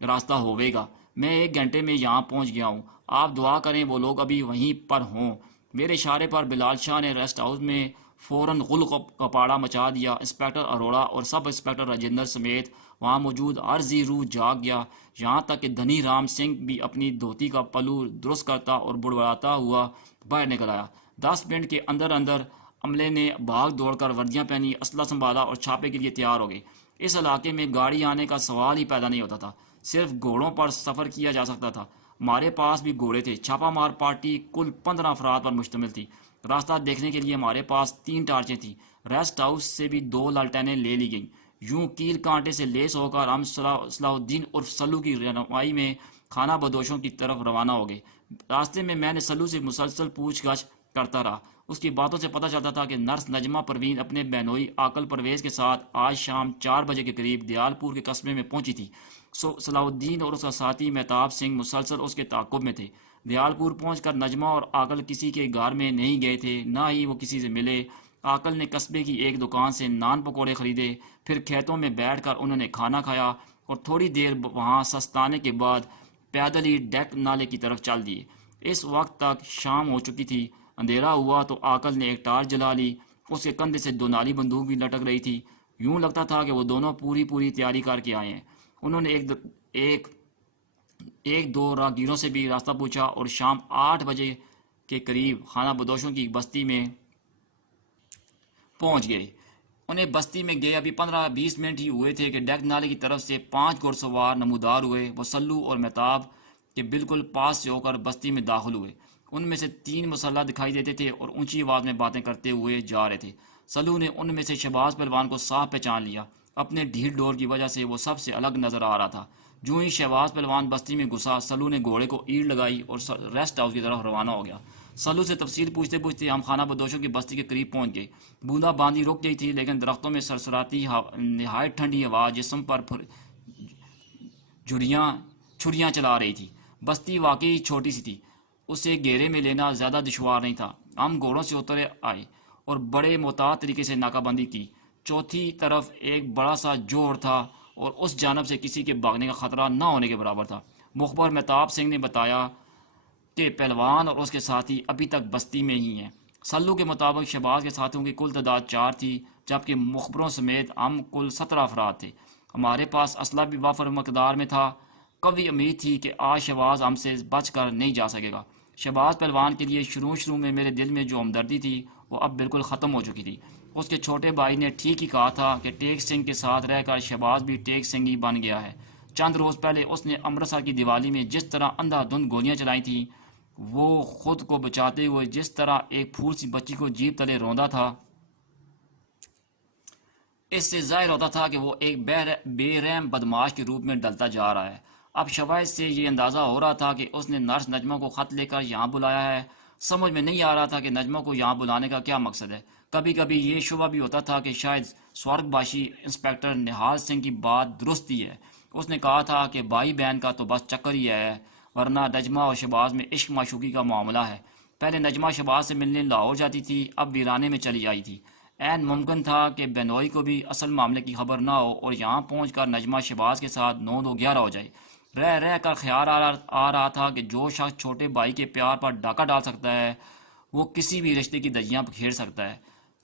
راستہ ہوئے گا۔ میں 1 گھنٹے میں یہاں پہنچ گیا ہوں۔ آپ دعا کریں وہ لوگ ابھی وہیں پر ہوں۔ میرے اشارے پر بلال شاہ نے ریسٹ ہاؤس میں فوراً غل کپاڑا مچا دیا۔ انسپکٹر اروڑا اور سب انسپکٹر راجندر سمیت وہاں موجود ہر ذی روح جاگ گیا، یہاں تک کہ دھنی رام سنگھ بھی اپنی دھوتی کا پلو درست کرتا اور بڑبڑاتا ہوا باہر نکل آیا۔ 10 منٹ کے اندر اندر عملے نے بھاگ دوڑ کر وردیاں پہنی، اسلحہ سنبھالا اور چھاپے کے لیے تیار ہو گئے۔ اس علاقے میں گاڑی آنے کا سوال ہی پیدا نہیں ہوتا تھا، صرف گھوڑوں پر سفر کیا جا سکتا تھا۔ ہمارے پاس بھی گھوڑے تھے۔ چھاپا مار پارٹی کل 15 افراد پر مشتمل تھی۔ راستہ دیکھنے کے لیے ہمارے پاس 3 ٹارچیں تھیں۔ ریسٹ ہاؤس سے بھی 2 لالٹینیں لے لی گئیں۔ یوں کیل کانٹے سے لیس ہو کر ہم صلاح الدین عرف سلو کی رہنمائی میں خانہ بدوشوں کی طرف روانہ ہو گئے۔ راستے میں میں نے سلو سے مسلسل پوچھ گچھ کرتا رہا۔ اس کی باتوں سے پتہ چلتا تھا کہ نرس نجمہ پروین اپنے بہنوئی عاقل پرویز کے ساتھ آج شام 4 بجے کے قریب دیال پور کے قصبے میں پہنچی تھی۔ صلاح الدین اور اس کا ساتھی مہتاب سنگھ مسلسل اس کے تعاقب میں تھے۔ دیال پور پہنچ کر نجمہ اور عاقل کسی کے گھر میں نہیں گئے تھے، نہ ہی وہ کسی سے ملے۔ عاقل نے قصبے کی ایک دکان سے نان پکوڑے خریدے، پھر کھیتوں میں بیٹھ کر انہوں نے کھانا کھایا اور تھوڑی دیر وہاں سستانے کے بعد پیدل ہی ڈیک نالے کی طرف چل دیے۔ اس وقت تک شام ہو چکی تھی۔ اندھیرا ہوا تو عاقل نے ایک ٹارچ جلا لی، اس کے کندھے سے 2 نالی بندوق بھی لٹک رہی تھی۔ یوں لگتا تھا کہ وہ دونوں پوری تیاری کر کے آئے ہیں۔ انہوں نے ایک دو راہگیروں سے بھی راستہ پوچھا اور شام 8 بجے کے قریب خانہ بدوشوں کی بستی میں پہنچ گئے۔ انہیں بستی میں گئے ابھی 15-20 منٹ ہی ہوئے تھے کہ ڈیک نالے کی طرف سے 5 گھڑ سوار نمودار ہوئے۔ وہ سلو اور مہتاب کے بالکل پاس سے ہو کر بستی میں داخل ہوئے۔ ان میں سے 3 مسلح دکھائی دیتے تھے اور اونچی آواز میں باتیں کرتے ہوئے جا رہے تھے۔ سلو نے ان میں سے شہباز پہلوان کو صاف پہچان لیا۔ اپنے ڈھیل ڈور کی وجہ سے وہ سب سے الگ نظر آ رہا تھا۔ جو ہی شہباز پہلوان بستی میں گھسا، سلو نے گھوڑے کو ایڑ لگائی اور ریسٹ ہاؤس کی طرف روانہ ہو گیا۔ سلو سے تفصیل پوچھتے پوچھتے ہم خانہ بدوشوں کی بستی کے قریب پہنچ گئے۔ بوندا باندی رک گئی تھی، لیکن درختوں میں سرسراتی نہایت ٹھنڈی ہوا جسم پر چھریاں چلا رہی تھی۔ بستی واقعی چھوٹی سی تھی، اسے گھیرے میں لینا زیادہ دشوار نہیں تھا۔ ہم گھوڑوں سے اترے آئے اور بڑے محتاط طریقے سے ناکہ بندی کی۔ چوتھی طرف ایک بڑا سا جوڑ تھا اور اس جانب سے کسی کے بھاگنے کا خطرہ نہ ہونے کے برابر تھا۔ مخبر مہتاب سنگھ نے بتایا کہ پہلوان اور اس کے ساتھی ابھی تک بستی میں ہی ہیں۔ سلو کے مطابق شہباز کے ساتھیوں کی کل تعداد 4 تھی، جبکہ مخبروں سمیت ہم کل 17 افراد تھے۔ ہمارے پاس اسلحہ بھی وافر مقدار میں تھا۔ قوی امید تھی کہ آج شہباز ہم سے بچ کر نہیں جا سکے گا۔ شہباز پہلوان کے لیے شروع میں میرے دل میں جو ہمدردی تھی وہ اب بالکل ختم ہو چکی تھی۔ اس کے چھوٹے بھائی نے ٹھیک ہی کہا تھا کہ ٹیک سنگھ کے ساتھ رہ کر شہباز بھی ٹیک سنگھ ہی بن گیا ہے۔ چند روز پہلے اس نے امرتسر کی دیوالی میں جس طرح اندھا دھند گولیاں چلائی تھیں، وہ خود کو بچاتے ہوئے جس طرح ایک پھول سی بچی کو جیپ تلے روندا تھا، اس سے ظاہر ہوتا تھا کہ وہ ایک بے رحم بدماش کے روپ میں ڈلتا جا رہا ہے۔ اب شواہد سے یہ اندازہ ہو رہا تھا کہ اس نے نرس نجمہ کو خط لے کر یہاں بلایا ہے۔ سمجھ میں نہیں آ رہا تھا کہ نجمہ کو یہاں بلانے کا کیا مقصد ہے۔ کبھی کبھی یہ شبہ بھی ہوتا تھا کہ شاید سورگ باشی انسپکٹر نہال سنگھ کی بات درست ہی ہے۔ اس نے کہا تھا کہ بھائی بہن کا تو بس چکر ہی ہے، ورنہ نجمہ اور شہباز میں عشق معشوقی کا معاملہ ہے۔ پہلے نجمہ شہباز سے ملنے لاہور جاتی تھی، اب ویرانے میں چلی آئی تھی۔ عین ممکن تھا کہ بہنوئی کو بھی اصل معاملے کی خبر نہ ہو اور یہاں پہنچ کر نجمہ شہباز کے ساتھ 9-2-11 ہو جائے۔ رہ کر خیال آ رہا تھا کہ جو شخص چھوٹے بھائی کے پیار پر ڈاکہ ڈال سکتا ہے، وہ کسی بھی رشتے کی دھجیاں کھیڑ سکتا ہے۔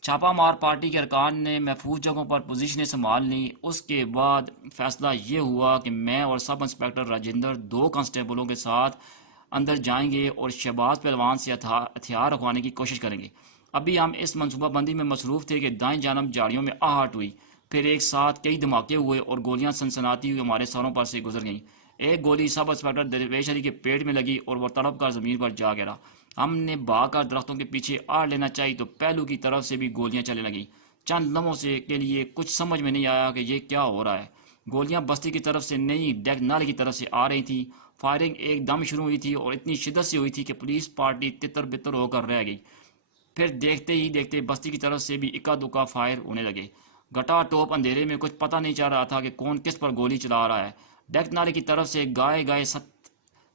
چھاپا مار پارٹی کے ارکان نے محفوظ جگہوں پر پوزیشنیں سنبھال لیں۔ اس کے بعد فیصلہ یہ ہوا کہ میں اور سب انسپکٹر راجندر 2 کانسٹیبلوں کے ساتھ اندر جائیں گے اور شہباز پہلوان سے ہتھیار رکھوانے کی کوشش کریں گے۔ ابھی ہم اس منصوبہ بندی میں مصروف تھے کہ دائیں جانب جھاڑیوں میں آہٹ ہوئی، پھر ایک ساتھ کئی دھماکے ہوئے اور گولیاں سنسناتی ہوئی ہمارے سروں پر سے گزر گئیں۔ ایک گولی سب انسپکٹر درویش علی کے پیٹ میں لگی اور وہ تڑپ کر زمین پر جا گرا۔ ہم نے بھاگ کر درختوں کے پیچھے آڑ لینا چاہی تو پہلو کی طرف سے بھی گولیاں چلنے لگیں۔ چند لمحوں کے لیے کچھ سمجھ میں نہیں آیا کہ یہ کیا ہو رہا ہے۔ گولیاں بستی کی طرف سے نہیں، ڈیک نالے کی طرف سے آ رہی تھیں۔ فائرنگ ایک دم شروع ہوئی تھی اور اتنی شدت سے ہوئی تھی کہ پولیس پارٹی تتر بتر ہو کر رہ گئی۔ پھر دیکھتے ہی دیکھتے بستی کی طرف سے بھی اکا دکا فائر ہونے لگے۔ گٹا ٹوپ اندھیرے میں کچھ پتہ نہیں چل رہا تھا کہ کون کس پر گولی چلا رہا ہے۔ ڈیک نالے کی طرف سے گائے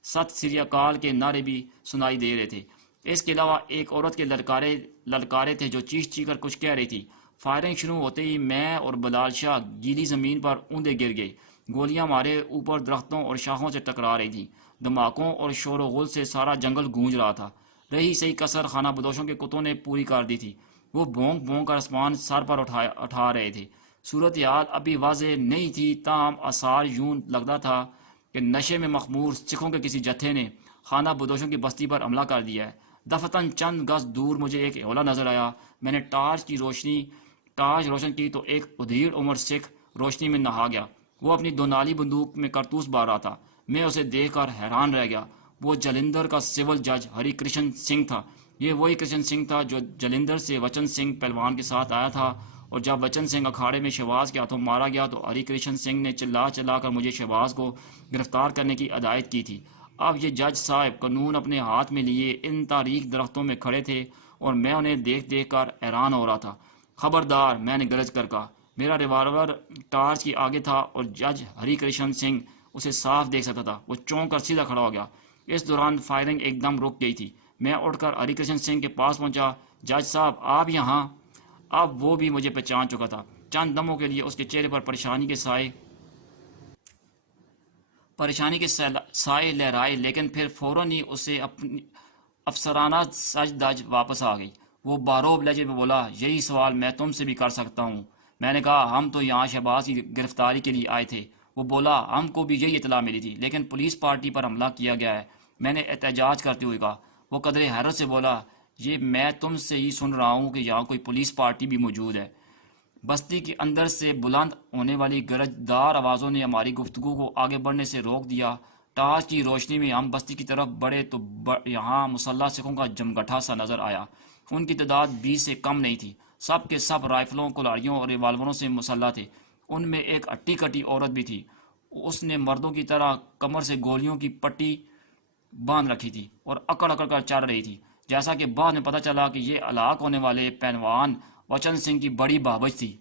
ست سری اکال کے نعرے بھی سنائی دے رہے تھے۔ اس کے علاوہ ایک عورت کے للکارے تھے جو چیخ کر کچھ کہہ رہی تھی۔ فائرنگ شروع ہوتے ہی میں اور بلال شاہ گیلی زمین پر اوندے گر گئے۔ گولیاں ہمارے اوپر درختوں اور شاخوں سے ٹکرا رہی تھیں۔ دھماکوں اور شور و غل سے سارا جنگل گونج رہا تھا۔ رہی صحیح کسر خانہ بدوشوں کے کتوں نے پوری کر دی تھی۔ وہ بھونک بھونک کر آسمان سر پر اٹھا رہے تھے۔ صورتحال ابھی واضح نہیں تھی، تاہم آثار یوں لگتا تھا کہ نشے میں مخمور سکھوں کے کسی جتھے نے خانہ بدوشوں کی بستی پر حملہ کر دیا ہے۔ دفتن چند گز دور مجھے ایک ہولہ نظر آیا۔ میں نے ٹارچ روشن کی تو ایک ادھیڑ عمر سکھ روشنی میں نہا گیا۔ وہ اپنی 2 نالی بندوق میں کارتوس بار رہا تھا۔ میں اسے دیکھ کر حیران رہ گیا۔ وہ جلندھر کا سول جج ہری کرشن سنگھ تھا۔ یہ وہی کرشن سنگھ تھا جو جلندھر سے وچن سنگھ پہلوان کے ساتھ آیا تھا اور جب وچن سنگھ اکھاڑے میں شہباز کے ہاتھوں مارا گیا تو ہری کرشن سنگھ نے چلا چلا کر مجھے شہباز کو گرفتار کرنے کی ہدایت کی تھی۔ اب یہ جج صاحب قانون اپنے ہاتھ میں لیے ان تاریک درختوں میں کھڑے تھے اور میں انہیں دیکھ دیکھ کر حیران ہو رہا تھا۔ خبردار، میں نے گرج کر کہا۔ میرا ریوالور ٹارچ کی آگے تھا اور جج ہری کرشن سنگھ اسے صاف دیکھ سکتا تھا۔ وہ چونک کر سیدھا کھڑا ہو گیا۔ اس دوران فائرنگ ایک دم رک گئی تھی۔ میں اٹھ کر ہری کرشن سنگھ کے پاس پہنچا۔ جج صاحب، آپ یہاں؟ اب وہ بھی مجھے پہچان چکا تھا۔ چند دموں کے لیے اس کے چہرے پر پریشانی کے سائے لہرائے، لیکن پھر فوراً ہی اسے اپنی افسرانہ سج دج واپس آ گئی۔ وہ باروب لہجے میں بولا، یہی سوال میں تم سے بھی کر سکتا ہوں۔ میں نے کہا، ہم تو یہاں شہباز کی گرفتاری کے لیے آئے تھے۔ وہ بولا، ہم کو بھی یہی اطلاع ملی تھی، لیکن پولیس پارٹی پر حملہ کیا گیا ہے۔ میں نے احتجاج کرتے ہوئے کہا۔ وہ قدرے حیرت سے بولا، یہ میں تم سے ہی سن رہا ہوں کہ یہاں کوئی پولیس پارٹی بھی موجود ہے۔ بستی کے اندر سے بلند ہونے والی گرجدار آوازوں نے ہماری گفتگو کو آگے بڑھنے سے روک دیا۔ ٹارچ کی روشنی میں ہم بستی کی طرف بڑھے تو یہاں مسلح سکھوں کا جمگٹھا سا نظر آیا۔ ان کی تعداد 20 سے کم نہیں تھی۔ سب کے سب رائفلوں، کلاڑیوں اور ریوالوروں سے مسلح تھے۔ ان میں ایک ہٹی کٹی عورت بھی تھی۔ اس نے مردوں کی طرح کمر سے گولیوں کی پٹی باندھ رکھی تھی اور اکڑ اکڑ کر چل رہی تھی۔ جیسا کہ بعد میں پتہ چلا کہ یہ ہلاک ہونے والے پہلوان وچن سنگھ کی بڑی بابچ تھی۔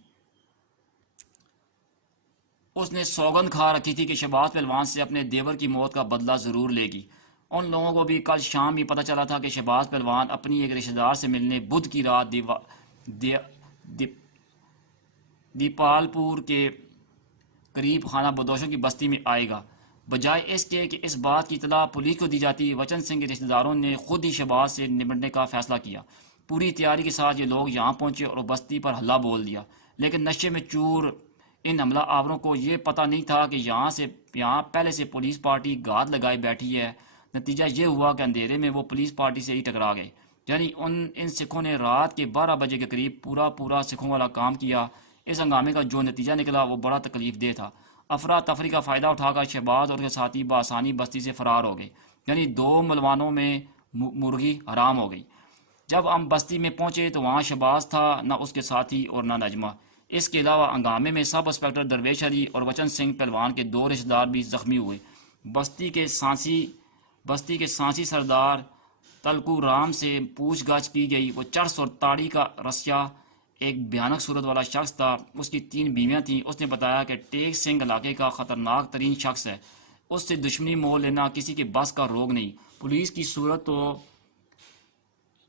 اس نے سوگند کھا رکھی تھی کہ شہباز پہلوان سے اپنے دیور کی موت کا بدلہ ضرور لے گی۔ ان لوگوں کو بھی کل شام ہی پتہ چلا تھا کہ شہباز پہلوان اپنی ایک رشتہ دار سے ملنے بدھ کی رات دیپال پور کے قریب خانہ بدوشوں کی بستی میں آئے گا۔ بجائے اس کے کہ اس بات کی اطلاع پولیس کو دی جاتی، وچن سنگھ کے رشتہ داروں نے خود ہی شہباز سے نمٹنے کا فیصلہ کیا۔ پوری تیاری کے ساتھ یہ لوگ یہاں پہنچے اور بستی پر حملہ بول دیا، لیکن نشے میں چور ان حملہ آوروں کو یہ پتہ نہیں تھا کہ یہاں پہلے سے پولیس پارٹی گھات لگائے بیٹھی ہے۔ نتیجہ یہ ہوا کہ اندھیرے میں وہ پولیس پارٹی سے ہی ٹکرا گئے۔ یعنی ان سکھوں نے رات کے 12 بجے کے قریب پورا سکھوں والا کام کیا۔ اس ہنگامے کا جو نتیجہ نکلا وہ بڑا تکلیف دہ تھا۔ افراتفری کا فائدہ اٹھا کر شہباز اور اس کے ساتھی بآسانی بستی سے فرار ہو گئے۔ یعنی 2 ملوانوں میں مرغی حرام ہو گئی۔ جب ہم بستی میں پہنچے تو وہاں شہباز تھا نہ اس کے ساتھی اور نہ نجمہ۔ اس کے علاوہ ہنگامے میں سب انسپکٹر درویش علی اور وچن سنگھ پہلوان کے 2 رشتہ دار بھی زخمی ہوئے۔ بستی کے سانسی سردار تلکو رام سے پوچھ گچھ کی گئی۔ وہ چرس اور تاڑی کا رسیا ایک بھیانک صورت والا شخص تھا۔ اس کی 3 بیویاں تھیں۔ اس نے بتایا کہ ٹیک سنگھ علاقے کا خطرناک ترین شخص ہے۔ اس سے دشمنی مول لینا کسی کے بس کا روگ نہیں۔ پولیس کی صورت تو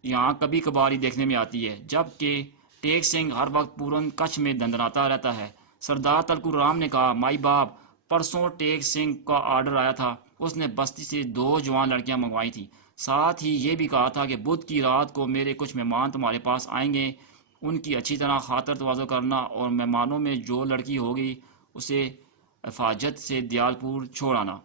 یہاں کبھی کبھار ہی دیکھنے میں آتی ہے، جبکہ ٹیک سنگھ ہر وقت پورن کچھ میں دندناتا رہتا ہے۔ سردار تلکو رام نے کہا، مائی باپ، پرسوں ٹیک سنگھ کا آرڈر آیا تھا۔ اس نے بستی سے 2 جوان لڑکیاں منگوائی تھیں۔ ساتھ ہی یہ بھی کہا تھا کہ بدھ کی رات کو میرے کچھ مہمان تمہارے پاس آئیں گے، ان کی اچھی طرح خاطر تواضع کرنا اور مہمانوں میں جو لڑکی ہوگی اسے حفاظت سے دیالپور چھوڑ آنا۔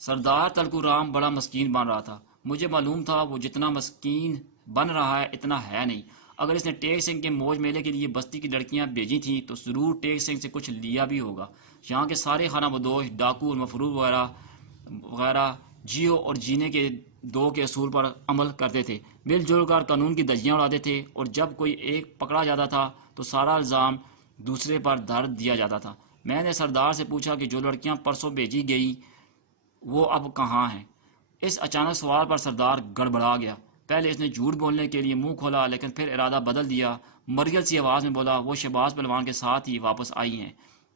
سردار تلکو رام بڑا مسکین بن رہا تھا۔ مجھے معلوم تھا وہ جتنا مسکین بن رہا ہے اتنا ہے نہیں۔ اگر اس نے ٹیک سنگھ کے موج میلے کے لیے بستی کی لڑکیاں بھیجی تھیں تو ضرور ٹیک سنگھ سے کچھ لیا بھی ہوگا۔ یہاں کے سارے خانہ بدوش، ڈاکو اور مفرور وغیرہ جیو اور جینے کے 2 کے اصول پر عمل کرتے تھے، مل جل کر قانون کی دھجیاں اڑاتے تھے، اور جب کوئی ایک پکڑا جاتا تھا تو سارا الزام دوسرے پر دھر دیا جاتا تھا۔ میں نے سردار سے پوچھا کہ جو لڑکیاں پرسوں بھیجی گئی وہ اب کہاں ہیں؟ اس اچانک سوال پر سردار گڑبڑا گیا۔ پہلے اس نے جھوٹ بولنے کے لیے منہ کھولا، لیکن پھر ارادہ بدل دیا۔ مرگل سی آواز میں بولا، وہ شہباز پہلوان کے ساتھ ہی واپس آئی ہیں،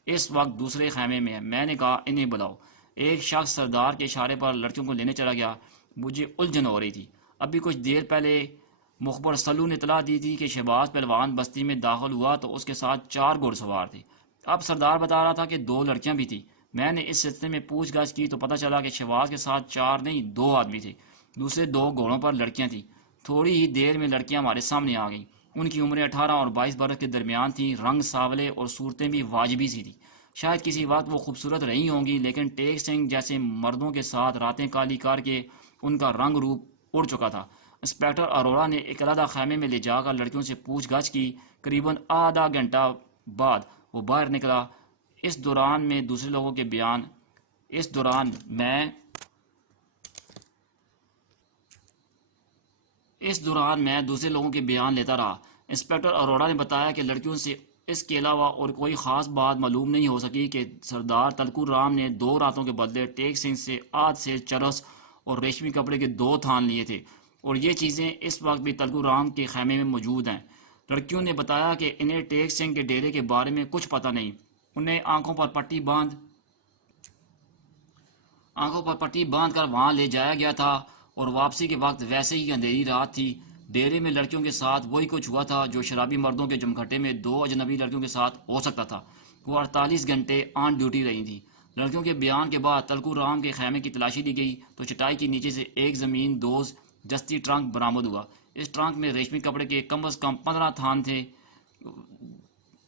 اس وقت دوسرے خیمے میں ہے۔ میں نے کہا، انہیں بلاؤ۔ ایک شخص سردار کے اشارے پر لڑکیوں کو لینے چلا گیا۔ مجھے الجھن ہو رہی تھی۔ ابھی کچھ دیر پہلے مخبر سلو نے اطلاع دی تھی کہ شہباز پہلوان بستی میں داخل ہوا تو اس کے ساتھ 4 گھوڑ سوار تھے۔ اب سردار بتا رہا تھا کہ 2 لڑکیاں بھی تھیں۔ میں نے اس سلسلے میں پوچھ گچھ کی تو پتہ چلا کہ شہباز کے ساتھ 4 نہیں 2 آدمی تھے۔ دوسرے 2 گھوڑوں پر لڑکیاں تھیں۔ تھوڑی ہی دیر میں لڑکیاں ہمارے سامنے آ گئیں۔ ان کی عمریں 18 اور 22 برس کے درمیان تھیں، رنگ سانولے اور صورتیں بھی واجبی سی تھیں۔ شاید کسی وقت وہ خوبصورت رہی ہوں گی، لیکن ٹیک سنگھ جیسے مردوں کے ساتھ راتیں کالی کر کے ان کا رنگ روپ اڑ چکا تھا۔ انسپکٹر اروڑا نے ایک علیحدہ خیمے میں لے جا کر لڑکیوں سے پوچھ گچھ کی۔ قریباً آدھا گھنٹہ بعد وہ باہر نکلا۔ اس دوران میں دوسرے لوگوں کے بیان لیتا رہا۔ انسپیکٹر اروڑا نے بتایا کہ لڑکیوں سے اس کے علاوہ اور کوئی خاص بات معلوم نہیں ہو سکی کہ سردار تلکو رام نے 2 راتوں کے بدلے ٹیک سنگھ سے آدھ سے چرس اور ریشمی کپڑے کے 2 تھان لیے تھے، اور یہ چیزیں اس وقت بھی تلکو رام کے خیمے میں موجود ہیں۔ لڑکیوں نے بتایا کہ انہیں ٹیک سنگھ کے ڈیرے کے بارے میں کچھ پتہ نہیں، انہیں آنکھوں پر پٹی باندھ کر وہاں لے جایا گیا تھا، اور واپسی کے وقت ویسے ہی اندھیری رات تھی۔ ڈیرے میں لڑکیوں کے ساتھ وہی کچھ ہوا تھا جو شرابی مردوں کے جمگھٹے میں 2 اجنبی لڑکیوں کے ساتھ ہو سکتا تھا۔ وہ 48 گھنٹے آن ڈیوٹی رہی تھیں۔ لڑکیوں کے بیان کے بعد تلکو رام کے خیمے کی تلاشی لی گئی تو چٹائی کے نیچے سے ایک زمین دوز جستی ٹرنک برآمد ہوا۔ اس ٹرنک میں ریشمی کپڑے کے کم از کم 15 تھان تھے،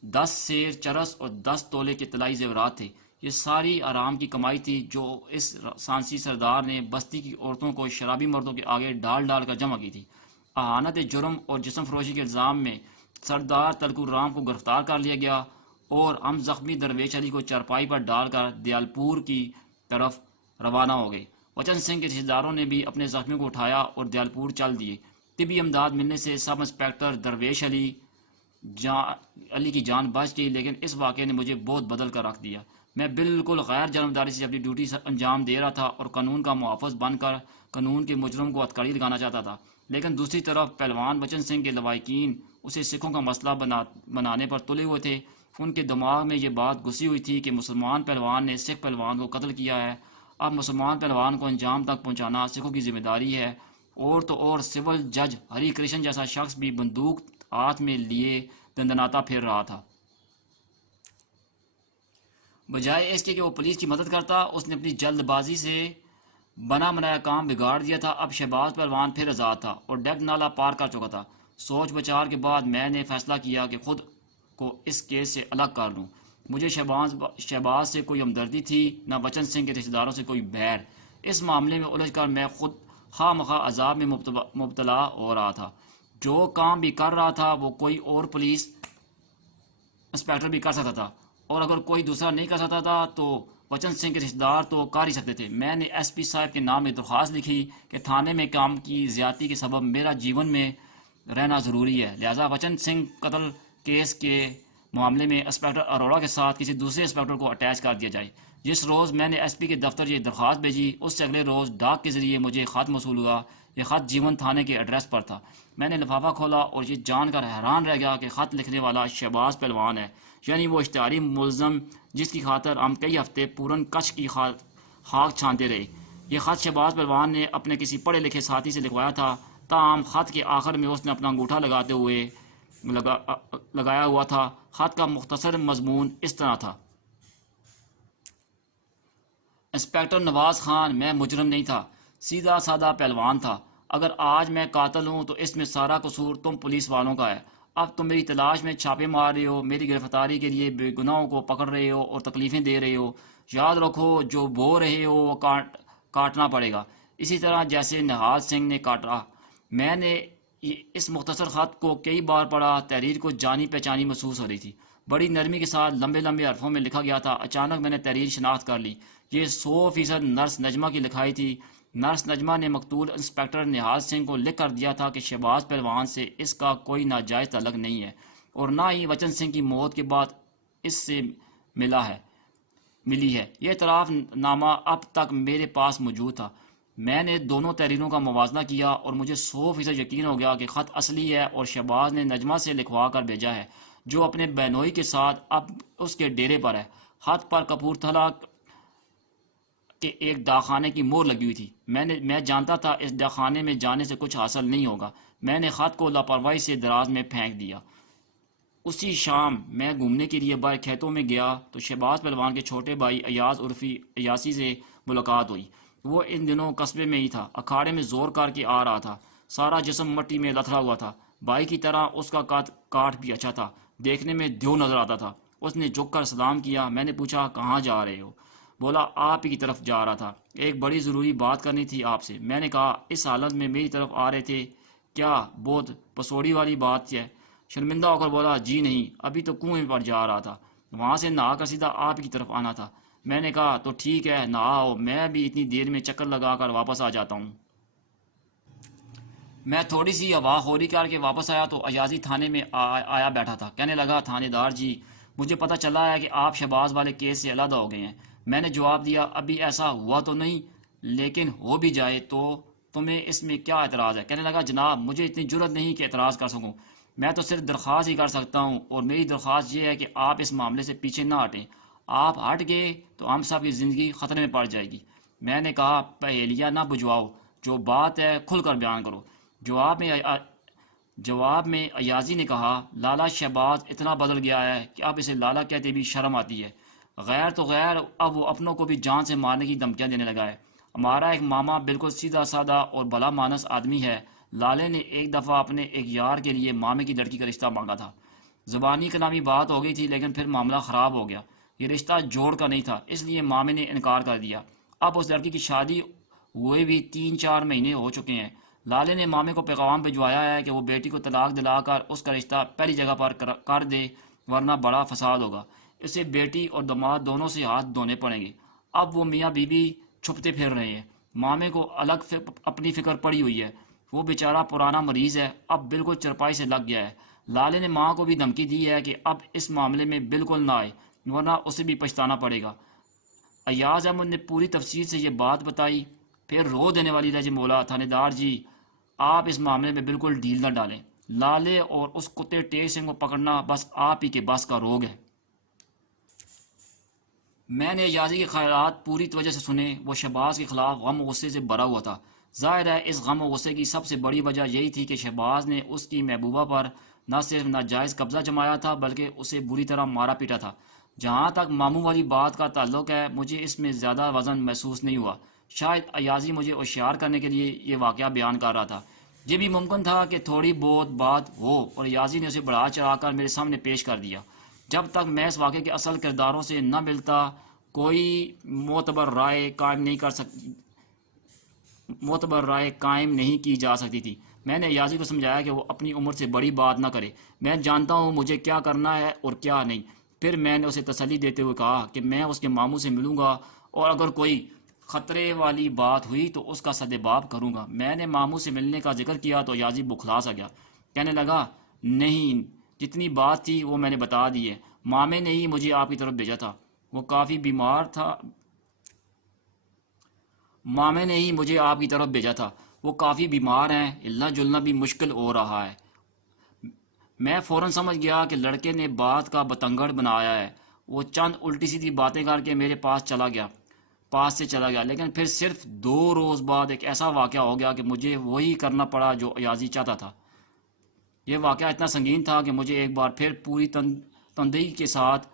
10 سیر چرس اور 10 تولے کے طلائی زیورات تھے۔ یہ ساری آرام کی کمائی تھی جو اس سانسی سردار نے بستی کی عورتوں کو شرابی مردوں کے آگے ڈال ڈال کر جمع کی تھی۔ اہانت جرم اور جسم فروشی کے الزام میں سردار تلکو رام کو گرفتار کر لیا گیا، اور ہم زخمی درویش علی کو چارپائی پر ڈال کر دیالپور کی طرف روانہ ہو گئے۔ وچن سنگھ کے رشتہ داروں نے بھی اپنے زخمیوں کو اٹھایا اور دیالپور چل دیے۔ طبی امداد ملنے سے سب انسپیکٹر درویش علی کی جان بچ گئی، لیکن اس واقعے نے مجھے بہت بدل کر رکھ دیا۔ میں بالکل غیر جانبداری سے اپنی ڈیوٹی انجام دے رہا تھا اور قانون کا محافظ بن کر قانون کے مجرم کو ہتھکڑی لگانا چاہتا تھا، لیکن دوسری طرف پہلوان وچن سنگھ کے لواحقین اسے سکھوں کا مسئلہ بنانے پر تلے ہوئے تھے۔ ان کے دماغ میں یہ بات گھسی ہوئی تھی کہ مسلمان پہلوان نے سکھ پہلوان کو قتل کیا ہے، اب مسلمان پہلوان کو انجام تک پہنچانا سکھوں کی ذمہ داری ہے۔ اور تو اور سول جج ہری کرشن جیسا شخص بھی بندوق ہاتھ میں لیے دندناتا پھر رہا تھا۔ بجائے اس کے کہ وہ پولیس کی مدد کرتا، اس نے اپنی جلد بازی سے بنا بنایا کام بگاڑ دیا تھا۔ اب شہباز پہلوان پھر آزاد تھا اور ڈیک نالا پار کر چکا تھا۔ سوچ بچار کے بعد میں نے فیصلہ کیا کہ خود کو اس کیس سے الگ کر لوں۔ مجھے شہباز سے کوئی ہمدردی تھی، نہ وچن سنگھ کے رشتہ داروں سے کوئی بیر۔ اس معاملے میں الجھ کر میں خود خواہ مخواہ عذاب میں مبتلا ہو رہا تھا۔ جو کام بھی کر رہا تھا وہ کوئی اور پولیس انسپیکٹر بھی کر سکتا تھا، اور اگر کوئی دوسرا نہیں کر سکتا تھا تو وچن سنگھ کے رشتہ دار تو کر ہی سکتے تھے۔ میں نے ایس پی صاحب کے نام ایک درخواست لکھی کہ تھانے میں کام کی زیادتی کے سبب میرا جیون میں رہنا ضروری ہے، لہذا وچن سنگھ قتل کیس کے معاملے میں انسپیکٹر اروڑا کے ساتھ کسی دوسرے انسپیکٹر کو اٹیچ کر دیا جائے۔ جس روز میں نے ایس پی کے دفتر یہ درخواست بھیجی، اس سے اگلے روز ڈاک کے ذریعے مجھے خط موصول ہوا۔ یہ خط جیون تھانے کے ایڈریس پر تھا۔ میں نے لفافہ کھولا اور یہ جان کر حیران رہ گیا کہ خط لکھنے والا شہباز پہلوان ہے، یعنی وہ اشتہاری ملزم جس کی خاطر ہم کئی ہفتے پورن کچھ کی خاک چھانتے رہے۔ یہ خط شہباز پہلوان نے اپنے کسی پڑھے لکھے ساتھی سے لکھوایا تھا، تاہم خط کے آخر میں اس نے اپنا انگوٹھا لگایا ہوا تھا۔ خط کا مختصر مضمون اس طرح تھا: انسپیکٹر نواز خان، میں مجرم نہیں تھا، سیدھا سادہ پہلوان تھا۔ اگر آج میں قاتل ہوں تو اس میں سارا قصور تم پولیس والوں کا ہے۔ اب تم میری تلاش میں چھاپے مار رہے ہو، میری گرفتاری کے لیے بے گناہوں کو پکڑ رہے ہو اور تکلیفیں دے رہے ہو۔ یاد رکھو، جو بو رہے ہو وہ کاٹنا پڑے گا، اسی طرح جیسے نہال سنگھ نے کاٹا۔ میں نے اس مختصر خط کو کئی بار پڑھا۔ تحریر کو جانی پہچانی محسوس ہو رہی تھی، بڑی نرمی کے ساتھ لمبے لمبے حرفوں میں لکھا گیا تھا۔ اچانک میں نے تحریر شناخت کر لی، یہ 100% نرس نجمہ کی لکھائی تھی۔ نرس نجمہ نے مقتول انسپیکٹر نہال سنگھ کو لکھ کر دیا تھا کہ شہباز پہلوان سے اس کا کوئی ناجائز تعلق نہیں ہے، اور نہ ہی وچن سنگھ کی موت کے بعد اس سے ملی ہے۔ یہ اعتراف نامہ اب تک میرے پاس موجود تھا۔ میں نے دونوں تحریروں کا موازنہ کیا اور مجھے 100% یقین ہو گیا کہ خط اصلی ہے اور شہباز نے نجمہ سے لکھوا کر بھیجا ہے، جو اپنے بہنوئی کے ساتھ اب اس کے ڈیرے پر ہے۔ خط پر کپورتھلا کے ایک ڈاکخانے کی مہر لگی ہوئی تھی۔ میں جانتا تھا اس ڈاکخانے میں جانے سے کچھ حاصل نہیں ہوگا۔ میں نے خط کو لاپرواہی سے دراز میں پھینک دیا۔ اسی شام میں گھومنے کے لیے باہر کھیتوں میں گیا تو شہباز پہلوان کے چھوٹے بھائی ایاز عرفی ایاسی سے ملاقات ہوئی۔ وہ ان دنوں قصبے میں ہی تھا، اکھاڑے میں زور کر کے آ رہا تھا، سارا جسم مٹی میں لتھڑا ہوا تھا۔ بھائی کی طرح اس کا کاٹ بھی اچھا تھا، دیکھنے میں دیو نظر آتا تھا۔ اس نے جھک کر سلام کیا۔ میں نے پوچھا، کہاں جا رہے ہو؟ بولا، آپ ہی کی طرف جا رہا تھا، ایک بڑی ضروری بات کرنی تھی آپ سے۔ میں نے کہا، اس حالت میں میری طرف آ رہے تھے کیا؟ بہت پسوڑی والی بات ہے۔ شرمندہ ہو کر بولا، جی نہیں، ابھی تو کنویں پر جا رہا تھا، وہاں سے نہا کر سیدھا آپ ہی کی طرف آنا تھا۔ میں نے کہا، تو ٹھیک ہے، نہاؤ، میں بھی اتنی دیر میں چکر لگا کر واپس آ جاتا ہوں۔ میں تھوڑی سی ہوا خوری کر کے واپس آیا تو ایازی تھانے میں آیا بیٹھا تھا۔ کہنے لگا، تھانے دار جی، مجھے پتہ چلا ہے کہ آپ شہباز والے کیس سے علیحدہ ہو گئے ہیں۔ میں نے جواب دیا، ابھی ایسا ہوا تو نہیں، لیکن ہو بھی جائے تو تمہیں اس میں کیا اعتراض ہے؟ کہنے لگا، جناب مجھے اتنی جرت نہیں کہ اعتراض کر سکوں، میں تو صرف درخواست ہی کر سکتا ہوں، اور میری درخواست یہ ہے کہ آپ اس معاملے سے پیچھے نہ ہٹیں۔ آپ ہٹ گئے تو ہم سب کی زندگی خطرے میں پڑ جائے گی۔ میں نے کہا، پہیلیاں نہ بجھواؤ، جو بات ہے کھل کر بیان کرو۔ جواب میں ایازی نے کہا، لالا شہباز اتنا بدل گیا ہے کہ اب اسے لالا کہتے بھی شرم آتی ہے۔ غیر تو غیر، اب وہ اپنوں کو بھی جان سے مارنے کی دھمکیاں دینے لگا ہے۔ ہمارا ایک ماما بالکل سیدھا سادہ اور بھلا مانس آدمی ہے۔ لالے نے ایک دفعہ اپنے ایک یار کے لیے مامے کی لڑکی کا رشتہ مانگا تھا۔ زبانی کلامی بات ہو گئی تھی، لیکن پھر معاملہ خراب ہو گیا۔ یہ رشتہ جوڑ کا نہیں تھا، اس لیے مامے نے انکار کر دیا۔ اب اس لڑکی کی شادی ہوئے بھی 3-4 مہینے ہو چکے ہیں۔ لالے نے مامے کو پیغام بھجوایا ہے کہ وہ بیٹی کو طلاق دلا کر اس کا رشتہ پہلی جگہ پر کر دے، ورنہ بڑا فساد ہوگا۔ اسے بیٹی اور داماد دونوں سے ہاتھ دھونے پڑیں گے۔ اب وہ میاں بیوی چھپتے پھر رہے ہیں۔ مامے کو الگ اپنی فکر پڑی ہوئی ہے۔ وہ بیچارہ پرانا مریض ہے، اب بالکل چرپائی سے لگ گیا ہے۔ لالے نے ماں کو بھی دھمکی دی ہے کہ اب اس معاملے میں بالکل نہ آئے، ورنہ اسے بھی پچھتانا پڑے گا۔ ایاز احمد نے پوری تفصیل سے یہ بات بتائی، پھر رو دینے والی لہجے بولا، تھانے دار جی، آپ اس معاملے میں بالکل ڈھیل نہ ڈالیں۔ لالے اور اس کتے ٹیڑھ سنگھ کو پکڑنا بس آپ ہی کے بس کا روگ ہے۔ میں نے ایازی کے خیالات پوری توجہ سے سنے۔ وہ شہباز کے خلاف غم و غصے سے بھرا ہوا تھا۔ ظاہر ہے اس غم و غصے کی سب سے بڑی وجہ یہی تھی کہ شہباز نے اس کی محبوبہ پر نہ صرف ناجائز قبضہ جمایا تھا، بلکہ اسے بری طرح مارا پیٹا تھا۔ جہاں تک ماموں والی بات کا تعلق ہے، مجھے اس میں زیادہ وزن محسوس نہیں ہوا۔ شاید ایازی مجھے ہوشیار کرنے کے لیے یہ واقعہ بیان کر رہا تھا۔ یہ بھی ممکن تھا کہ تھوڑی بہت بات ہو اور ایازی نے اسے بڑھا چڑھا کر میرے سامنے پیش کر دیا۔ جب تک میں اس واقعے کے اصل کرداروں سے نہ ملتا، کوئی معتبر رائے قائم نہیں کی جا سکتی تھی۔ میں نے ایازی کو سمجھایا کہ وہ اپنی عمر سے بڑی بات نہ کرے، میں جانتا ہوں مجھے کیا کرنا ہے اور کیا نہیں۔ پھر میں نے اسے تسلی دیتے ہوئے کہا کہ میں اس کے ماموں سے ملوں گا، اور اگر کوئی خطرے والی بات ہوئی تو اس کا سدباب کروں گا۔ میں نے ماموں سے ملنے کا ذکر کیا تو ایازی بکھلا سا گیا۔ کہنے لگا، نہیں، جتنی بات تھی وہ میں نے بتا دی ہے۔ مامے نے ہی مجھے آپ کی طرف بھیجا تھا، وہ کافی بیمار تھا مامے نے ہی مجھے آپ کی طرف بھیجا تھا، وہ کافی بیمار ہیں، ہلنا جلنا بھی مشکل ہو رہا ہے۔ میں فوراً سمجھ گیا کہ لڑکے نے بات کا بتنگڑ بنایا ہے۔ وہ چند الٹی سیدھی باتیں کر کے میرے پاس سے چلا گیا، لیکن پھر صرف 2 روز بعد ایک ایسا واقعہ ہو گیا کہ مجھے وہی کرنا پڑا جو ایازی چاہتا تھا۔ یہ واقعہ اتنا سنگین تھا کہ مجھے ایک بار پھر پوری تندہی کے ساتھ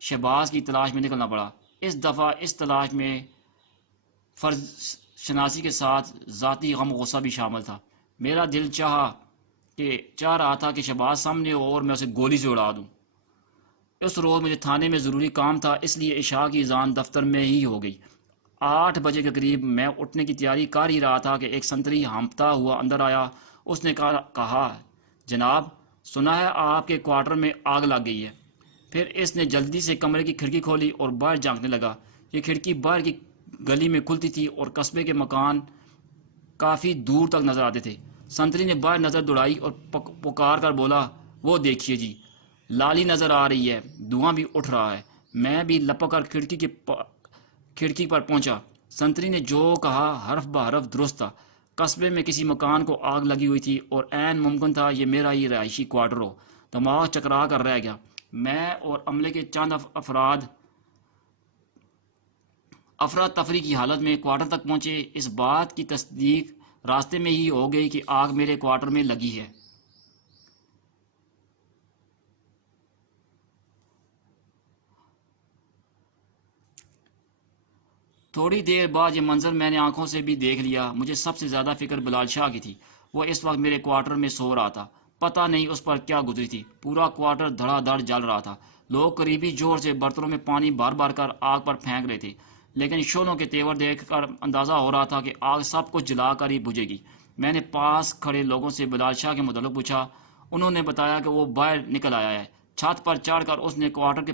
شہباز کی تلاش میں نکلنا پڑا۔ اس دفعہ اس تلاش میں فرض شناسی کے ساتھ ذاتی غم و غصہ بھی شامل تھا۔ میرا دل چاہ رہا تھا کہ شہباز سامنے ہو اور میں اسے گولی سے اڑا دوں۔ اس روز مجھے تھانے میں ضروری کام تھا، اس لیے عشاء کی اذان دفتر میں ہی ہو گئی۔ 8 بجے کے قریب میں اٹھنے کی تیاری کر ہی رہا تھا کہ ایک سنتری ہانپتا ہوا اندر آیا۔ اس نے کہا، جناب، سنا ہے آپ کے کوارٹر میں آگ لگ گئی ہے۔ پھر اس نے جلدی سے کمرے کی کھڑکی کھولی اور باہر جھانکنے لگا۔ یہ کھڑکی باہر کی گلی میں کھلتی تھی اور قصبے کے مکان کافی دور تک نظر آتے تھے۔ سنتری نے باہر نظر دوڑائی اور پکار کر بولا، وہ دیکھیے جی، لالی نظر آ رہی ہے، دھواں بھی اٹھ رہا ہے۔ میں بھی لپک کر کھڑکی پر پہنچا۔ سنتری نے جو کہا حرف بحرف درست تھا۔ قصبے میں کسی مکان کو آگ لگی ہوئی تھی اور عین ممکن تھا یہ میرا ہی رہائشی کوارٹر ہو۔ دماغ چکرا کر رہ گیا۔ میں اور عملے کے چند افراد افراتفری کی حالت میں کوارٹر تک پہنچے۔ اس بات کی تصدیق راستے میں ہی ہو گئی کہ آگ میرے کوارٹر میں لگی ہے۔ تھوڑی دیر بعد یہ منظر میں نے آنکھوں سے بھی دیکھ لیا۔ مجھے سب سے زیادہ فکر بلال شاہ کی تھی۔ وہ اس وقت میرے کوارٹر میں سو رہا تھا۔ پتہ نہیں اس پر کیا گزری تھی، پورا کوارٹر دھڑا دھڑ جل رہا تھا۔ لوگ قریبی زور سے برتنوں میں پانی بھر بھر کر آگ پر پھینک رہے تھے، لیکن شعلوں کے تیور دیکھ کر اندازہ ہو رہا تھا کہ آگ سب کچھ جلا کر ہی بجھے گی۔ میں نے پاس کھڑے لوگوں سے بلال شاہ کے متعلق پوچھا۔ انہوں نے بتایا کہ وہ باہر نکل آیا ہے۔ چھت پر چڑھ کر اس نے کوارٹر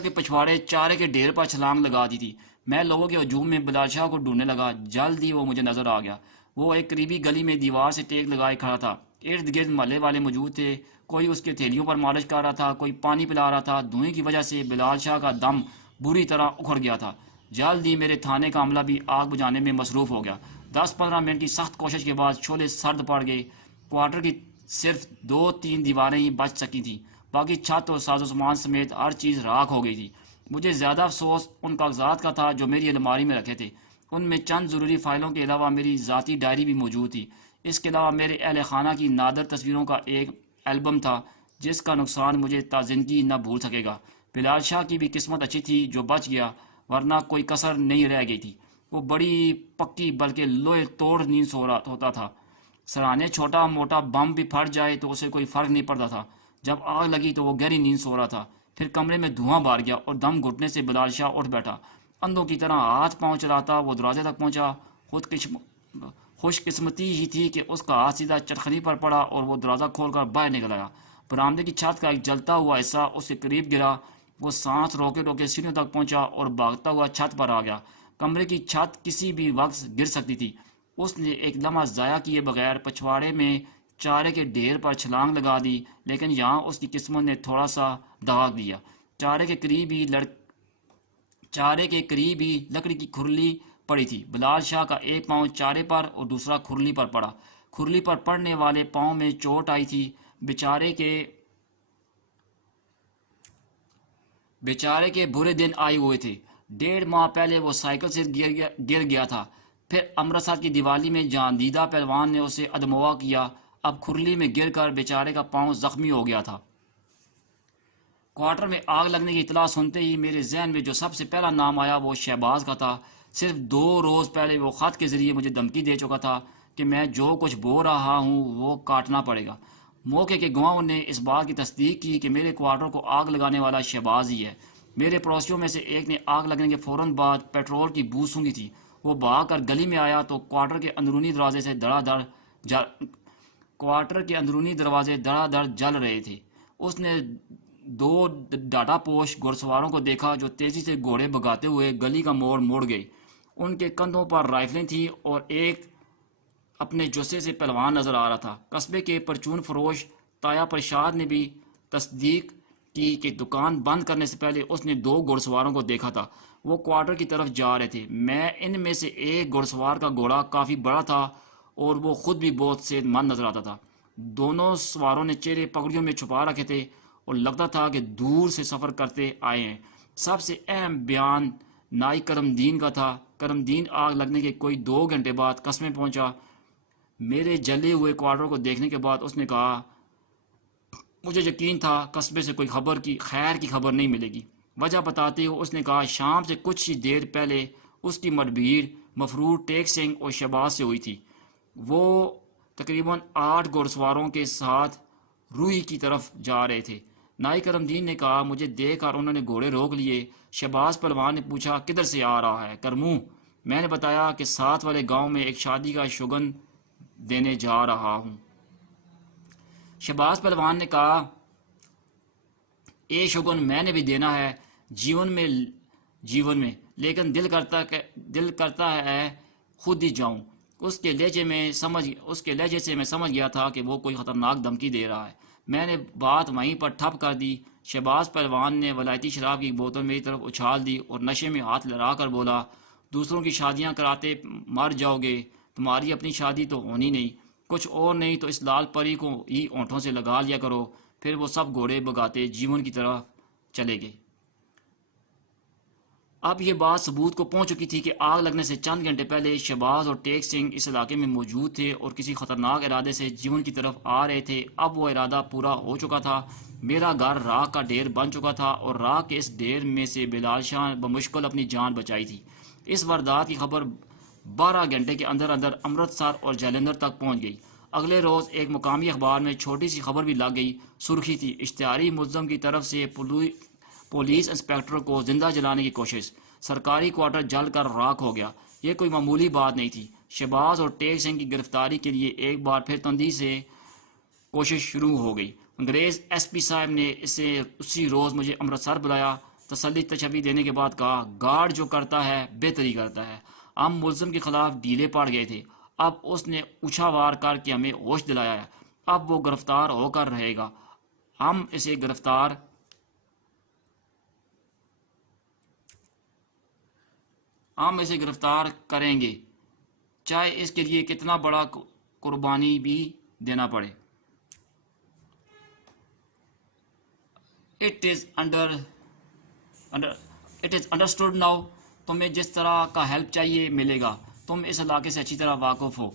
کے پچھواڑے چارے کے ڈھیر پر چھلانگ لگا دی تھی۔ میں لوگوں کے ہجوم میں بلال شاہ کو ڈھونڈنے لگا، جلد ہی وہ مجھے نظر آ گیا۔ وہ ایک قریبی گلی میں دیوار سے ٹیک لگائے کھڑا تھا، ارد گرد محلے والے موجود تھے، کوئی اس کے تھیلیوں پر مالش کر رہا تھا، کوئی پانی پلا رہا تھا۔ دھوئیں کی وجہ سے بلال شاہ کا دم بری طرح اکھڑ گیا تھا۔ جلد ہی میرے تھانے کا عملہ بھی آگ بجھانے میں مصروف ہو گیا۔ 10-15 منٹ کی سخت کوشش کے بعد شعلے سرد پڑ گئے۔ کوارٹر کی صرف 2-3 دیواریں ہی بچ سکی تھیں، باقی چھت اور ساز و سامان سمیت ہر چیز راکھ ہو گئی تھی۔ مجھے زیادہ افسوس ان کاغذات کا تھا جو میری الماری میں رکھے تھے۔ ان میں چند ضروری فائلوں کے علاوہ میری ذاتی ڈائری بھی موجود تھی۔ اس کے علاوہ میرے اہل خانہ کی نادر تصویروں کا ایک البم تھا جس کا نقصان مجھے تا زندگی نہ بھول سکے گا۔ بلال شاہ کی بھی قسمت اچھی تھی جو بچ گیا، ورنہ کوئی کسر نہیں رہ گئی تھی۔ وہ بڑی پکی بلکہ لوہے توڑ نیند سو رہا ہوتا تھا۔ سرانے چھوٹا موٹا بم بھی پھٹ جائے تو اسے کوئی فرق نہیں پڑتا تھا۔ جب آگ لگی تو وہ گہری نیند سو رہا تھا۔ پھر کمرے میں دھواں بار گیا اور دم گھٹنے سے بلال شاہ اٹھ بیٹھا۔ اندھوں کی طرح ہاتھ پاؤں چلاتا وہ دروازے تک پہنچا۔ خوش قسمتی ہی تھی کہ اس کا ہاتھ سیدھا چٹخنی پر پڑا اور وہ دروازہ کھول کر باہر نکل آیا۔ برآمدے کی چھت کا ایک جلتا ہوا حصہ اس کے قریب گرا۔ وہ سانس روکے روکے سیڑھیوں تک پہنچا اور بھاگتا ہوا چھت پر آ گیا۔ کمرے کی چھت کسی بھی وقت گر سکتی تھی۔ اس نے ایک لمحہ ضائع کیے بغیر پچھواڑے میں چارے کے ڈھیر پر چھلانگ لگا دی، لیکن یہاں اس کی قسمت نے تھوڑا سا دھاگ دیا۔ چارے کے قریب ہی لکڑی کی کھرلی پڑی تھی۔ بلال شاہ کا ایک پاؤں چارے پر اور دوسرا کھرلی پر پڑا۔ کھرلی پر پڑنے والے پاؤں میں چوٹ آئی تھی۔ بیچارے کے برے دن آئے ہوئے تھے۔ 1.5 ماہ پہلے وہ سائیکل سے گر گیا تھا، پھر امرتسر کی دیوالی میں جان دیدہ پہلوان نے اسے ادموا کیا۔ اب کھرلی میں گر کر بیچارے کا پاؤں زخمی ہو گیا تھا۔ کوارٹر میں آگ لگنے کی اطلاع سنتے ہی میرے ذہن میں جو سب سے پہلا نام آیا وہ شہباز کا تھا۔ صرف 2 روز پہلے وہ خط کے ذریعے مجھے دھمکی دے چکا تھا کہ میں جو کچھ بول رہا ہوں وہ کاٹنا پڑے گا۔ موقع کے گواہوں نے اس بات کی تصدیق کی کہ میرے کوارٹر کو آگ لگانے والا شہباز ہی ہے۔ میرے پڑوسیوں میں سے ایک نے آگ لگنے کے فوراً بعد پیٹرول کی بو سونگھی تھی۔ وہ بھاگ کر گلی میں آیا تو کوارٹر کے اندرونی دروازے دڑا دڑ جل رہے تھے۔ اس نے 2 ڈاٹا پوش گھڑ سواروں کو دیکھا جو تیزی سے گھوڑے بھگاتے ہوئے گلی کا موڑ گئے۔ ان کے کندھوں پر رائفلیں تھیں اور ایک اپنے جوسے سے پہلوان نظر آ رہا تھا۔ قصبے کے پرچون فروش تایا پرشاد نے بھی تصدیق کی کہ دکان بند کرنے سے پہلے اس نے 2 گھڑ سواروں کو دیکھا تھا۔ وہ کوارٹر کی طرف جا رہے تھے۔ ان میں سے ایک گھڑ سوار کا گھوڑا کافی بڑا تھا اور وہ خود بھی بہت صحت مند نظر آتا تھا۔ دونوں سواروں نے چہرے پگڑیوں میں چھپا رکھے تھے اور لگتا تھا کہ دور سے سفر کرتے آئے ہیں۔ سب سے اہم بیان نائی کرم دین کا تھا۔ کرم دین آگ لگنے کے کوئی 2 گھنٹے بعد قصبے پہنچا۔ میرے جلے ہوئے کوارٹر کو دیکھنے کے بعد اس نے کہا، مجھے یقین تھا قصبے سے کوئی خیر کی خبر نہیں ملے گی۔ وجہ بتاتے ہوئے اس نے کہا، شام سے کچھ ہی دیر پہلے اس کی مدبھیڑ مفرور ٹیک سنگھ اور شہباز سے ہوئی تھی۔ وہ تقریباً 8 گھوڑ سواروں کے ساتھ روہی کی طرف جا رہے تھے۔ نائی کرم دین نے کہا، مجھے دیکھ کر انہوں نے گھوڑے روک لیے۔ شہباز پہلوان نے پوچھا، کدھر سے آ رہا ہے کرموں؟ میں نے بتایا کہ ساتھ والے گاؤں میں ایک شادی کا شگن دینے جا رہا ہوں۔ شہباز پہلوان نے کہا، اے شگن میں نے بھی دینا ہے جیون میں، لیکن دل کرتا ہے خود ہی جاؤں۔ اس کے لہجے سے میں سمجھ گیا تھا کہ وہ کوئی خطرناک دھمکی دے رہا ہے۔ میں نے بات وہیں پر ٹھپ کر دی۔ شہباز پہلوان نے ولایتی شراب کی بوتل میری طرف اچھال دی اور نشے میں ہاتھ لڑا کر بولا، دوسروں کی شادیاں کراتے مر جاؤ گے، تمہاری اپنی شادی تو ہونی نہیں، کچھ اور نہیں تو اس لال پری کو ہی اونٹوں سے لگا لیا کرو۔ پھر وہ سب گھوڑے بگاتے جیون کی طرف چلے گئے۔ اب یہ بات ثبوت کو پہنچ چکی تھی کہ آگ لگنے سے چند گھنٹے پہلے شہباز اور ٹیک سنگھ اس علاقے میں موجود تھے اور کسی خطرناک ارادے سے جیون کی طرف آ رہے تھے۔ اب وہ ارادہ پورا ہو چکا تھا۔ میرا گھر راکھ کا ڈھیر بن چکا تھا اور راکھ کے اس ڈھیر میں سے بلال شاہ بمشکل اپنی جان بچائی تھی۔ اس واردات کی خبر 12 گھنٹے کے اندر اندر امرتسر اور جلندھر تک پہنچ گئی۔ اگلے روز ایک مقامی اخبار میں چھوٹی سی خبر بھی لگ گئی۔ سرخی تھی، اشتہاری ملزم کی طرف سے پولیس انسپکٹر کو زندہ جلانے کی کوشش، سرکاری کوارٹر جل کر راکھ ہو گیا۔ یہ کوئی معمولی بات نہیں تھی۔ شہباز اور ٹیک سنگھ کی گرفتاری کے لیے ایک بار پھر تندی سے کوشش شروع ہو گئی۔ انگریز ایس پی صاحب نے اسی روز مجھے امرتسر بلایا۔ تسلی تشبیہ دینے کے بعد کہا گارڈ جو کرتا ہے بہتری کرتا ہے۔ ہم ملزم کے خلاف ڈھیلے پڑ گئے تھے، اب اس نے اونچا وار کر کے ہمیں ہوش دلایا ہے، اب وہ گرفتار ہو کر رہے گا، ہم اسے گرفتار کریں گے، چاہے اس کے لیے کتنا بڑا قربانی بھی دینا پڑے۔ اٹ از انڈرسٹوڈ ناؤ، تمہیں جس طرح کا ہیلپ چاہیے ملے گا، تم اس علاقے سے اچھی طرح واقف ہو،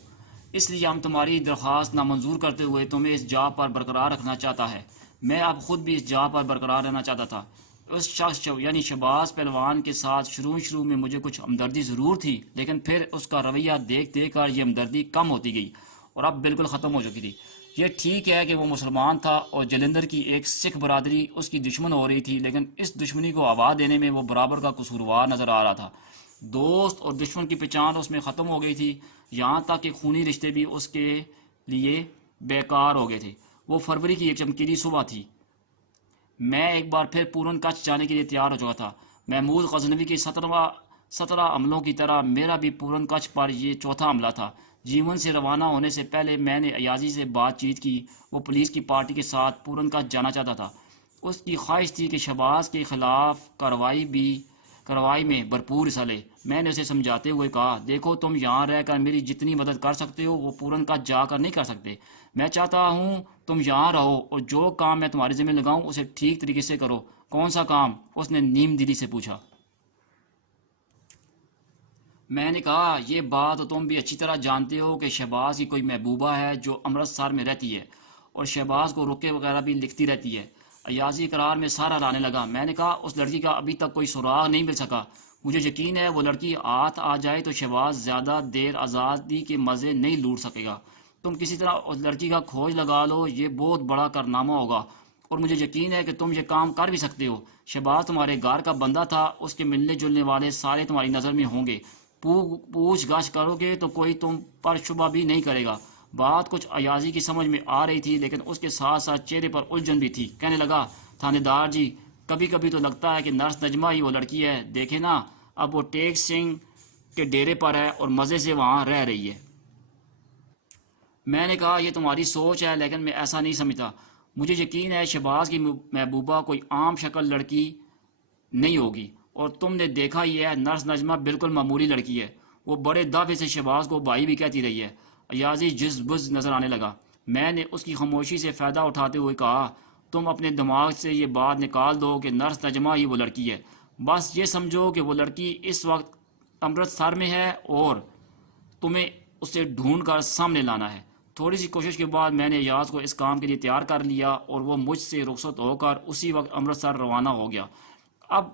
اس لیے ہم تمہاری درخواست نامنظور کرتے ہوئے تمہیں اس جا پر برقرار رکھنا چاہتا ہے۔ میں اب خود بھی اس جا پر برقرار رہنا چاہتا تھا۔ اس شخص یعنی شہباز پہلوان کے ساتھ شروع میں مجھے کچھ ہمدردی ضرور تھی، لیکن پھر اس کا رویہ دیکھ کر یہ ہمدردی کم ہوتی گئی اور اب بالکل ختم ہو چکی تھی۔ یہ ٹھیک ہے کہ وہ مسلمان تھا اور جلندر کی ایک سکھ برادری اس کی دشمن ہو رہی تھی، لیکن اس دشمنی کو ہوا دینے میں وہ برابر کا قصوروار نظر آ رہا تھا۔ دوست اور دشمن کی پہچان اس میں ختم ہو گئی تھی، یہاں تک کہ خونی رشتے بھی اس کے لیے بیکار ہو گئے تھے۔ وہ فروری کی ایک چمکیلی صبح تھی، میں ایک بار پھر پورن کچھ جانے کے لیے تیار ہو چکا تھا۔ محمود غزنوی کے 17 حملوں کی طرح میرا بھی پورن کچھ پر یہ چوتھا حملہ تھا۔ جیون سے روانہ ہونے سے پہلے میں نے ایازی سے بات چیت کی، وہ پولیس کی پارٹی کے ساتھ پورن کچھ جانا چاہتا تھا۔ اس کی خواہش تھی کہ شہباز کے خلاف کارروائی میں بھرپور حصہ لے۔ میں نے اسے سمجھاتے ہوئے کہا دیکھو تم یہاں رہ کر میری جتنی مدد کر سکتے ہو وہ پورن کچھ جا کر نہیں کر سکتے۔ میں چاہتا ہوں تم یہاں رہو اور جو کام میں تمہارے ذمہ لگاؤں اسے ٹھیک طریقے سے کرو۔ کون سا کام؟ اس نے نیم دلی سے پوچھا۔ میں نے کہا یہ بات تم بھی اچھی طرح جانتے ہو کہ شہباز کی کوئی محبوبہ ہے جو امرتسر میں رہتی ہے اور شہباز کو رکے وغیرہ بھی لکھتی رہتی ہے۔ ایازی اقرار میں سارا لانے لگا۔ میں نے کہا اس لڑکی کا ابھی تک کوئی سراغ نہیں مل سکا، مجھے یقین ہے وہ لڑکی ہاتھ آ جائے تو شہباز زیادہ دیر آزادی کے مزے نہیں لوٹ سکے گا۔ تم کسی طرح اس لڑکی کا کھوج لگا لو، یہ بہت بڑا کارنامہ ہوگا اور مجھے یقین ہے کہ تم یہ کام کر بھی سکتے ہو۔ شہباز تمہارے گھر کا بندہ تھا، اس کے ملنے جلنے والے سارے تمہاری نظر میں ہوں گے، پوچھ گچھ کرو گے تو کوئی تم پر شبہ بھی نہیں کرے گا۔ بات کچھ ایازی کی سمجھ میں آ رہی تھی، لیکن اس کے ساتھ ساتھ چہرے پر الجھن بھی تھی۔ کہنے لگا تھانے دار جی، کبھی کبھی تو لگتا ہے کہ نرس نجمہ ہی وہ لڑکی ہے، دیکھے نا اب وہ ٹیک سنگھ کے ڈیرے پر ہے اور مزے سے وہاں رہ رہی ہے۔ میں نے کہا یہ تمہاری سوچ ہے، لیکن میں ایسا نہیں سمجھتا۔ مجھے یقین ہے شہباز کی محبوبہ کوئی عام شکل لڑکی نہیں ہوگی، اور تم نے دیکھا ہی ہے نرس نجمہ بالکل معمولی لڑکی ہے، وہ بڑے دعوے سے شہباز کو بھائی بھی کہتی رہی ہے۔ ایازی جز بز نظر آنے لگا۔ میں نے اس کی خاموشی سے فائدہ اٹھاتے ہوئے کہا تم اپنے دماغ سے یہ بات نکال دو کہ نرس نجمہ ہی وہ لڑکی ہے، بس یہ سمجھو کہ وہ لڑکی اس وقت امرتسر میں ہے اور تمہیں اسے ڈھونڈ کر سامنے لانا ہے۔ تھوڑی سی کوشش کے بعد میں نے ایاز کو اس کام کے لیے تیار کر لیا اور وہ مجھ سے رخصت ہو کر اسی وقت امرتسر روانہ ہو گیا۔ اب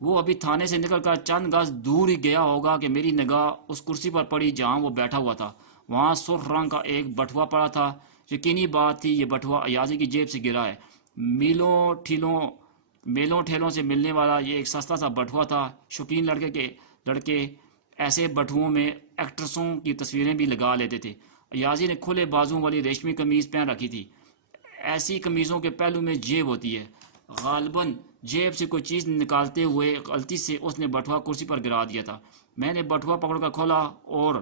وہ ابھی تھانے سے نکل کر چند گز دور ہی گیا ہوگا کہ میری نگاہ اس کرسی پر پڑی جہاں وہ بیٹھا ہوا تھا۔ وہاں سرخ رنگ کا ایک بٹوا پڑا تھا۔ یقینی بات تھی یہ بٹوا ایازی کی جیب سے گرا ہے۔ میلوں ٹھیلوں سے ملنے والا یہ ایک سستا سا بٹوا تھا۔ شوقین لڑکے ایسے بٹووں میں ایکٹریسوں کی تصویریں بھی لگا لیتے تھے۔ ایازی نے کھلے بازوں والی ریشمی قمیض پہن رکھی تھی۔ ایسی قمیضوں کے پہلو میں جیب ہوتی ہے۔ غالباً جیب سے کوئی چیز نکالتے ہوئے غلطی سے اس نے بٹوا کرسی پر گرا دیا تھا۔ میں نے بٹوا پکڑ کر کھولا اور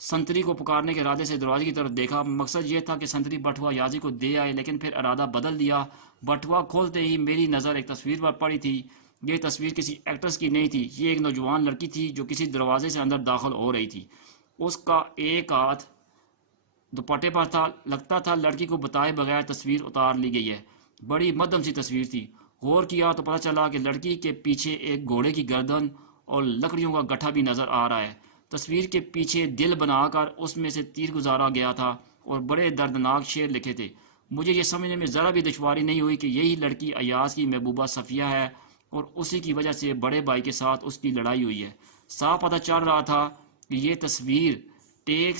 سنتری کو پکارنے کے ارادے سے دروازے کی طرف دیکھا۔ مقصد یہ تھا کہ سنتری بٹوا ایازی کو دے آئے، لیکن پھر ارادہ بدل دیا۔ بٹوا کھولتے ہی میری نظر ایک تصویر پر پڑی تھی۔ یہ تصویر کسی ایکٹریس کی نہیں تھی، یہ ایک نوجوان لڑکی تھی جو کسی دروازے سے اندر داخل ہو رہی تھی۔ اس کا ایک ہاتھ دوپٹے پر تھا، لگتا تھا لڑکی کو بتائے بغیر تصویر اتار لی گئی ہے۔ بڑی مدھم سی تصویر تھی۔ غور کیا تو پتہ چلا کہ لڑکی کے پیچھے ایک گھوڑے کی گردن اور لکڑیوں کا گٹھا بھی نظر آ رہا ہے۔ تصویر کے پیچھے دل بنا کر اس میں سے تیر گزارا گیا تھا اور بڑے دردناک شعر لکھے تھے۔ مجھے یہ سمجھنے میں ذرا بھی دشواری نہیں ہوئی کہ یہی لڑکی ایاز کی محبوبہ صفیہ ہے اور اسی کی وجہ سے بڑے بھائی کے ساتھ اس کی لڑائی ہوئی ہے۔ صاف پتہ چل رہا تھا کہ یہ تصویر ٹیک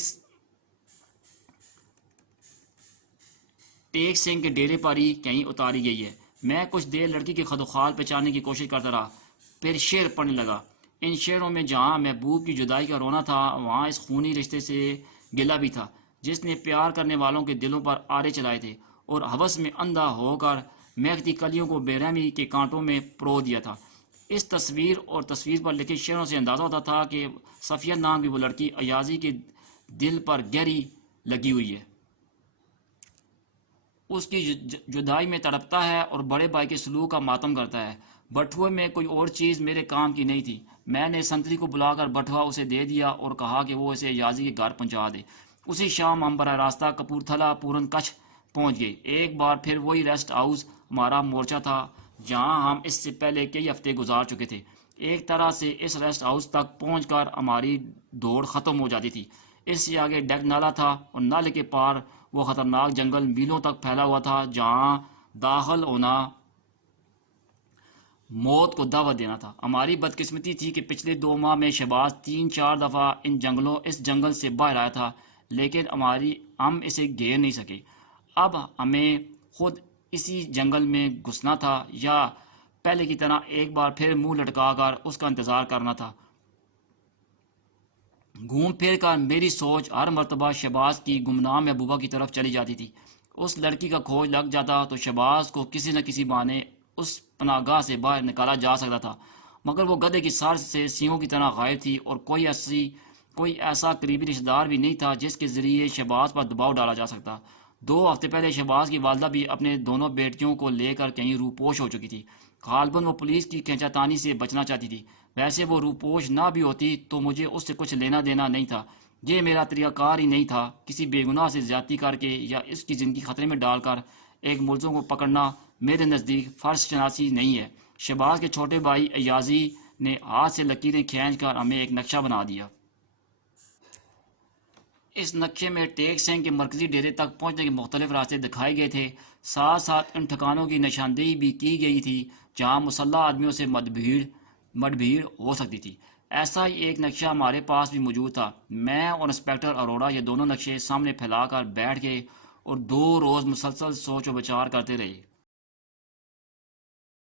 سنگھ کے ڈیرے پر ہی کہیں اتاری گئی ہے۔ میں کچھ دیر لڑکی کے خد و خال پہچاننے کی کوشش کرتا رہا، پھر شعر پڑھنے لگا۔ ان شعروں میں جہاں محبوب کی جدائی کا رونا تھا، وہاں اس خونی رشتے سے گلہ بھی تھا جس نے پیار کرنے والوں کے دلوں پر آرے چلائے تھے اور ہوس میں اندھا ہو کر مہکتی کلیوں کو بے رحمی کے کانٹوں میں پرو دیا تھا۔ اس تصویر اور تصویر پر لکھے شعروں سے اندازہ ہوتا تھا کہ صفیہ نام کی وہ لڑکی ایازی کے دل پر گہری لگی ہوئی ہے، اس کی جدائی میں تڑپتا ہے اور بڑے بھائی کے سلوک کا ماتم کرتا ہے۔ بٹھوئے میں کوئی اور چیز میرے کام کی نہیں تھی۔ میں نے سنتری کو بلا کر بٹھوا اسے دے دیا اور کہا کہ وہ اسے ایازی کے گھر پہنچا دے۔ اسی شام ہم براہ راستہ کپورتھلا پورن کچھ پہنچ گئے۔ ایک بار پھر وہی ریسٹ ہاؤس ہمارا مورچہ تھا جہاں ہم اس سے پہلے کئی ہفتے گزار چکے تھے۔ ایک طرح سے اس ریسٹ ہاؤس تک پہنچ کر ہماری دوڑ ختم ہو جاتی تھی۔ اس سے آگے ڈیک نالا تھا اور نالے کے پار وہ خطرناک جنگل میلوں تک پھیلا ہوا تھا جہاں داخل ہونا موت کو دعوت دینا تھا۔ ہماری بدقسمتی تھی کہ پچھلے 2 ماہ میں شہباز 3-4 دفعہ اس جنگل سے باہر آیا تھا، لیکن ہم اسے گھیر نہیں سکے۔ اب ہمیں خود اسی جنگل میں گھسنا تھا یا پہلے کی طرح ایک بار پھر منہ لٹکا کر اس کا انتظار کرنا تھا۔ گھوم پھر کر میری سوچ ہر مرتبہ شہباز کی گمنام محبوبہ کی طرف چلی جاتی تھی۔ اس لڑکی کا کھوج لگ جاتا تو شہباز کو کسی نہ کسی بہانے اس پناہ گاہ سے باہر نکالا جا سکتا تھا، مگر وہ گدھے کی سار سے سینگوں کی طرح غائب تھی اور کوئی ایسا قریبی رشتہ دار بھی نہیں تھا جس کے ذریعے شہباز پر دباؤ ڈالا جا سکتا۔ 2 ہفتے پہلے شہباز کی والدہ بھی اپنے دونوں بیٹیوں کو لے کر کہیں روپوش ہو چکی تھی۔ غالباً وہ پولیس کی کھینچاتانی سے بچنا چاہتی تھی۔ ویسے وہ روپوش نہ بھی ہوتی تو مجھے اس سے کچھ لینا دینا نہیں تھا۔ یہ میرا طریقہ کار ہی نہیں تھا۔ کسی بے گناہ سے زیادتی کر کے یا اس کی زندگی خطرے میں ڈال کر ایک ملزم کو پکڑنا میرے نزدیک فرض شناسی نہیں ہے۔ شہباز کے چھوٹے بھائی ایازی نے ہاتھ سے لکیریں کھینچ کر ہمیں ایک نقشہ بنا دیا۔ اس نقشے میں ٹیک سنگھ کے مرکزی ڈیرے تک پہنچنے کے مختلف راستے دکھائے گئے تھے۔ ساتھ ساتھ ان ٹھکانوں کی نشاندہی بھی کی گئی تھی جہاں مسلح آدمیوں سے مڈبھیڑ ہو سکتی تھی۔ ایسا ہی ایک نقشہ ہمارے پاس بھی موجود تھا۔ میں اور انسپکٹر اروڑہ یہ دونوں نقشے سامنے پھیلا کر بیٹھ گئے اور 2 روز مسلسل سوچ و بچار کرتے رہے۔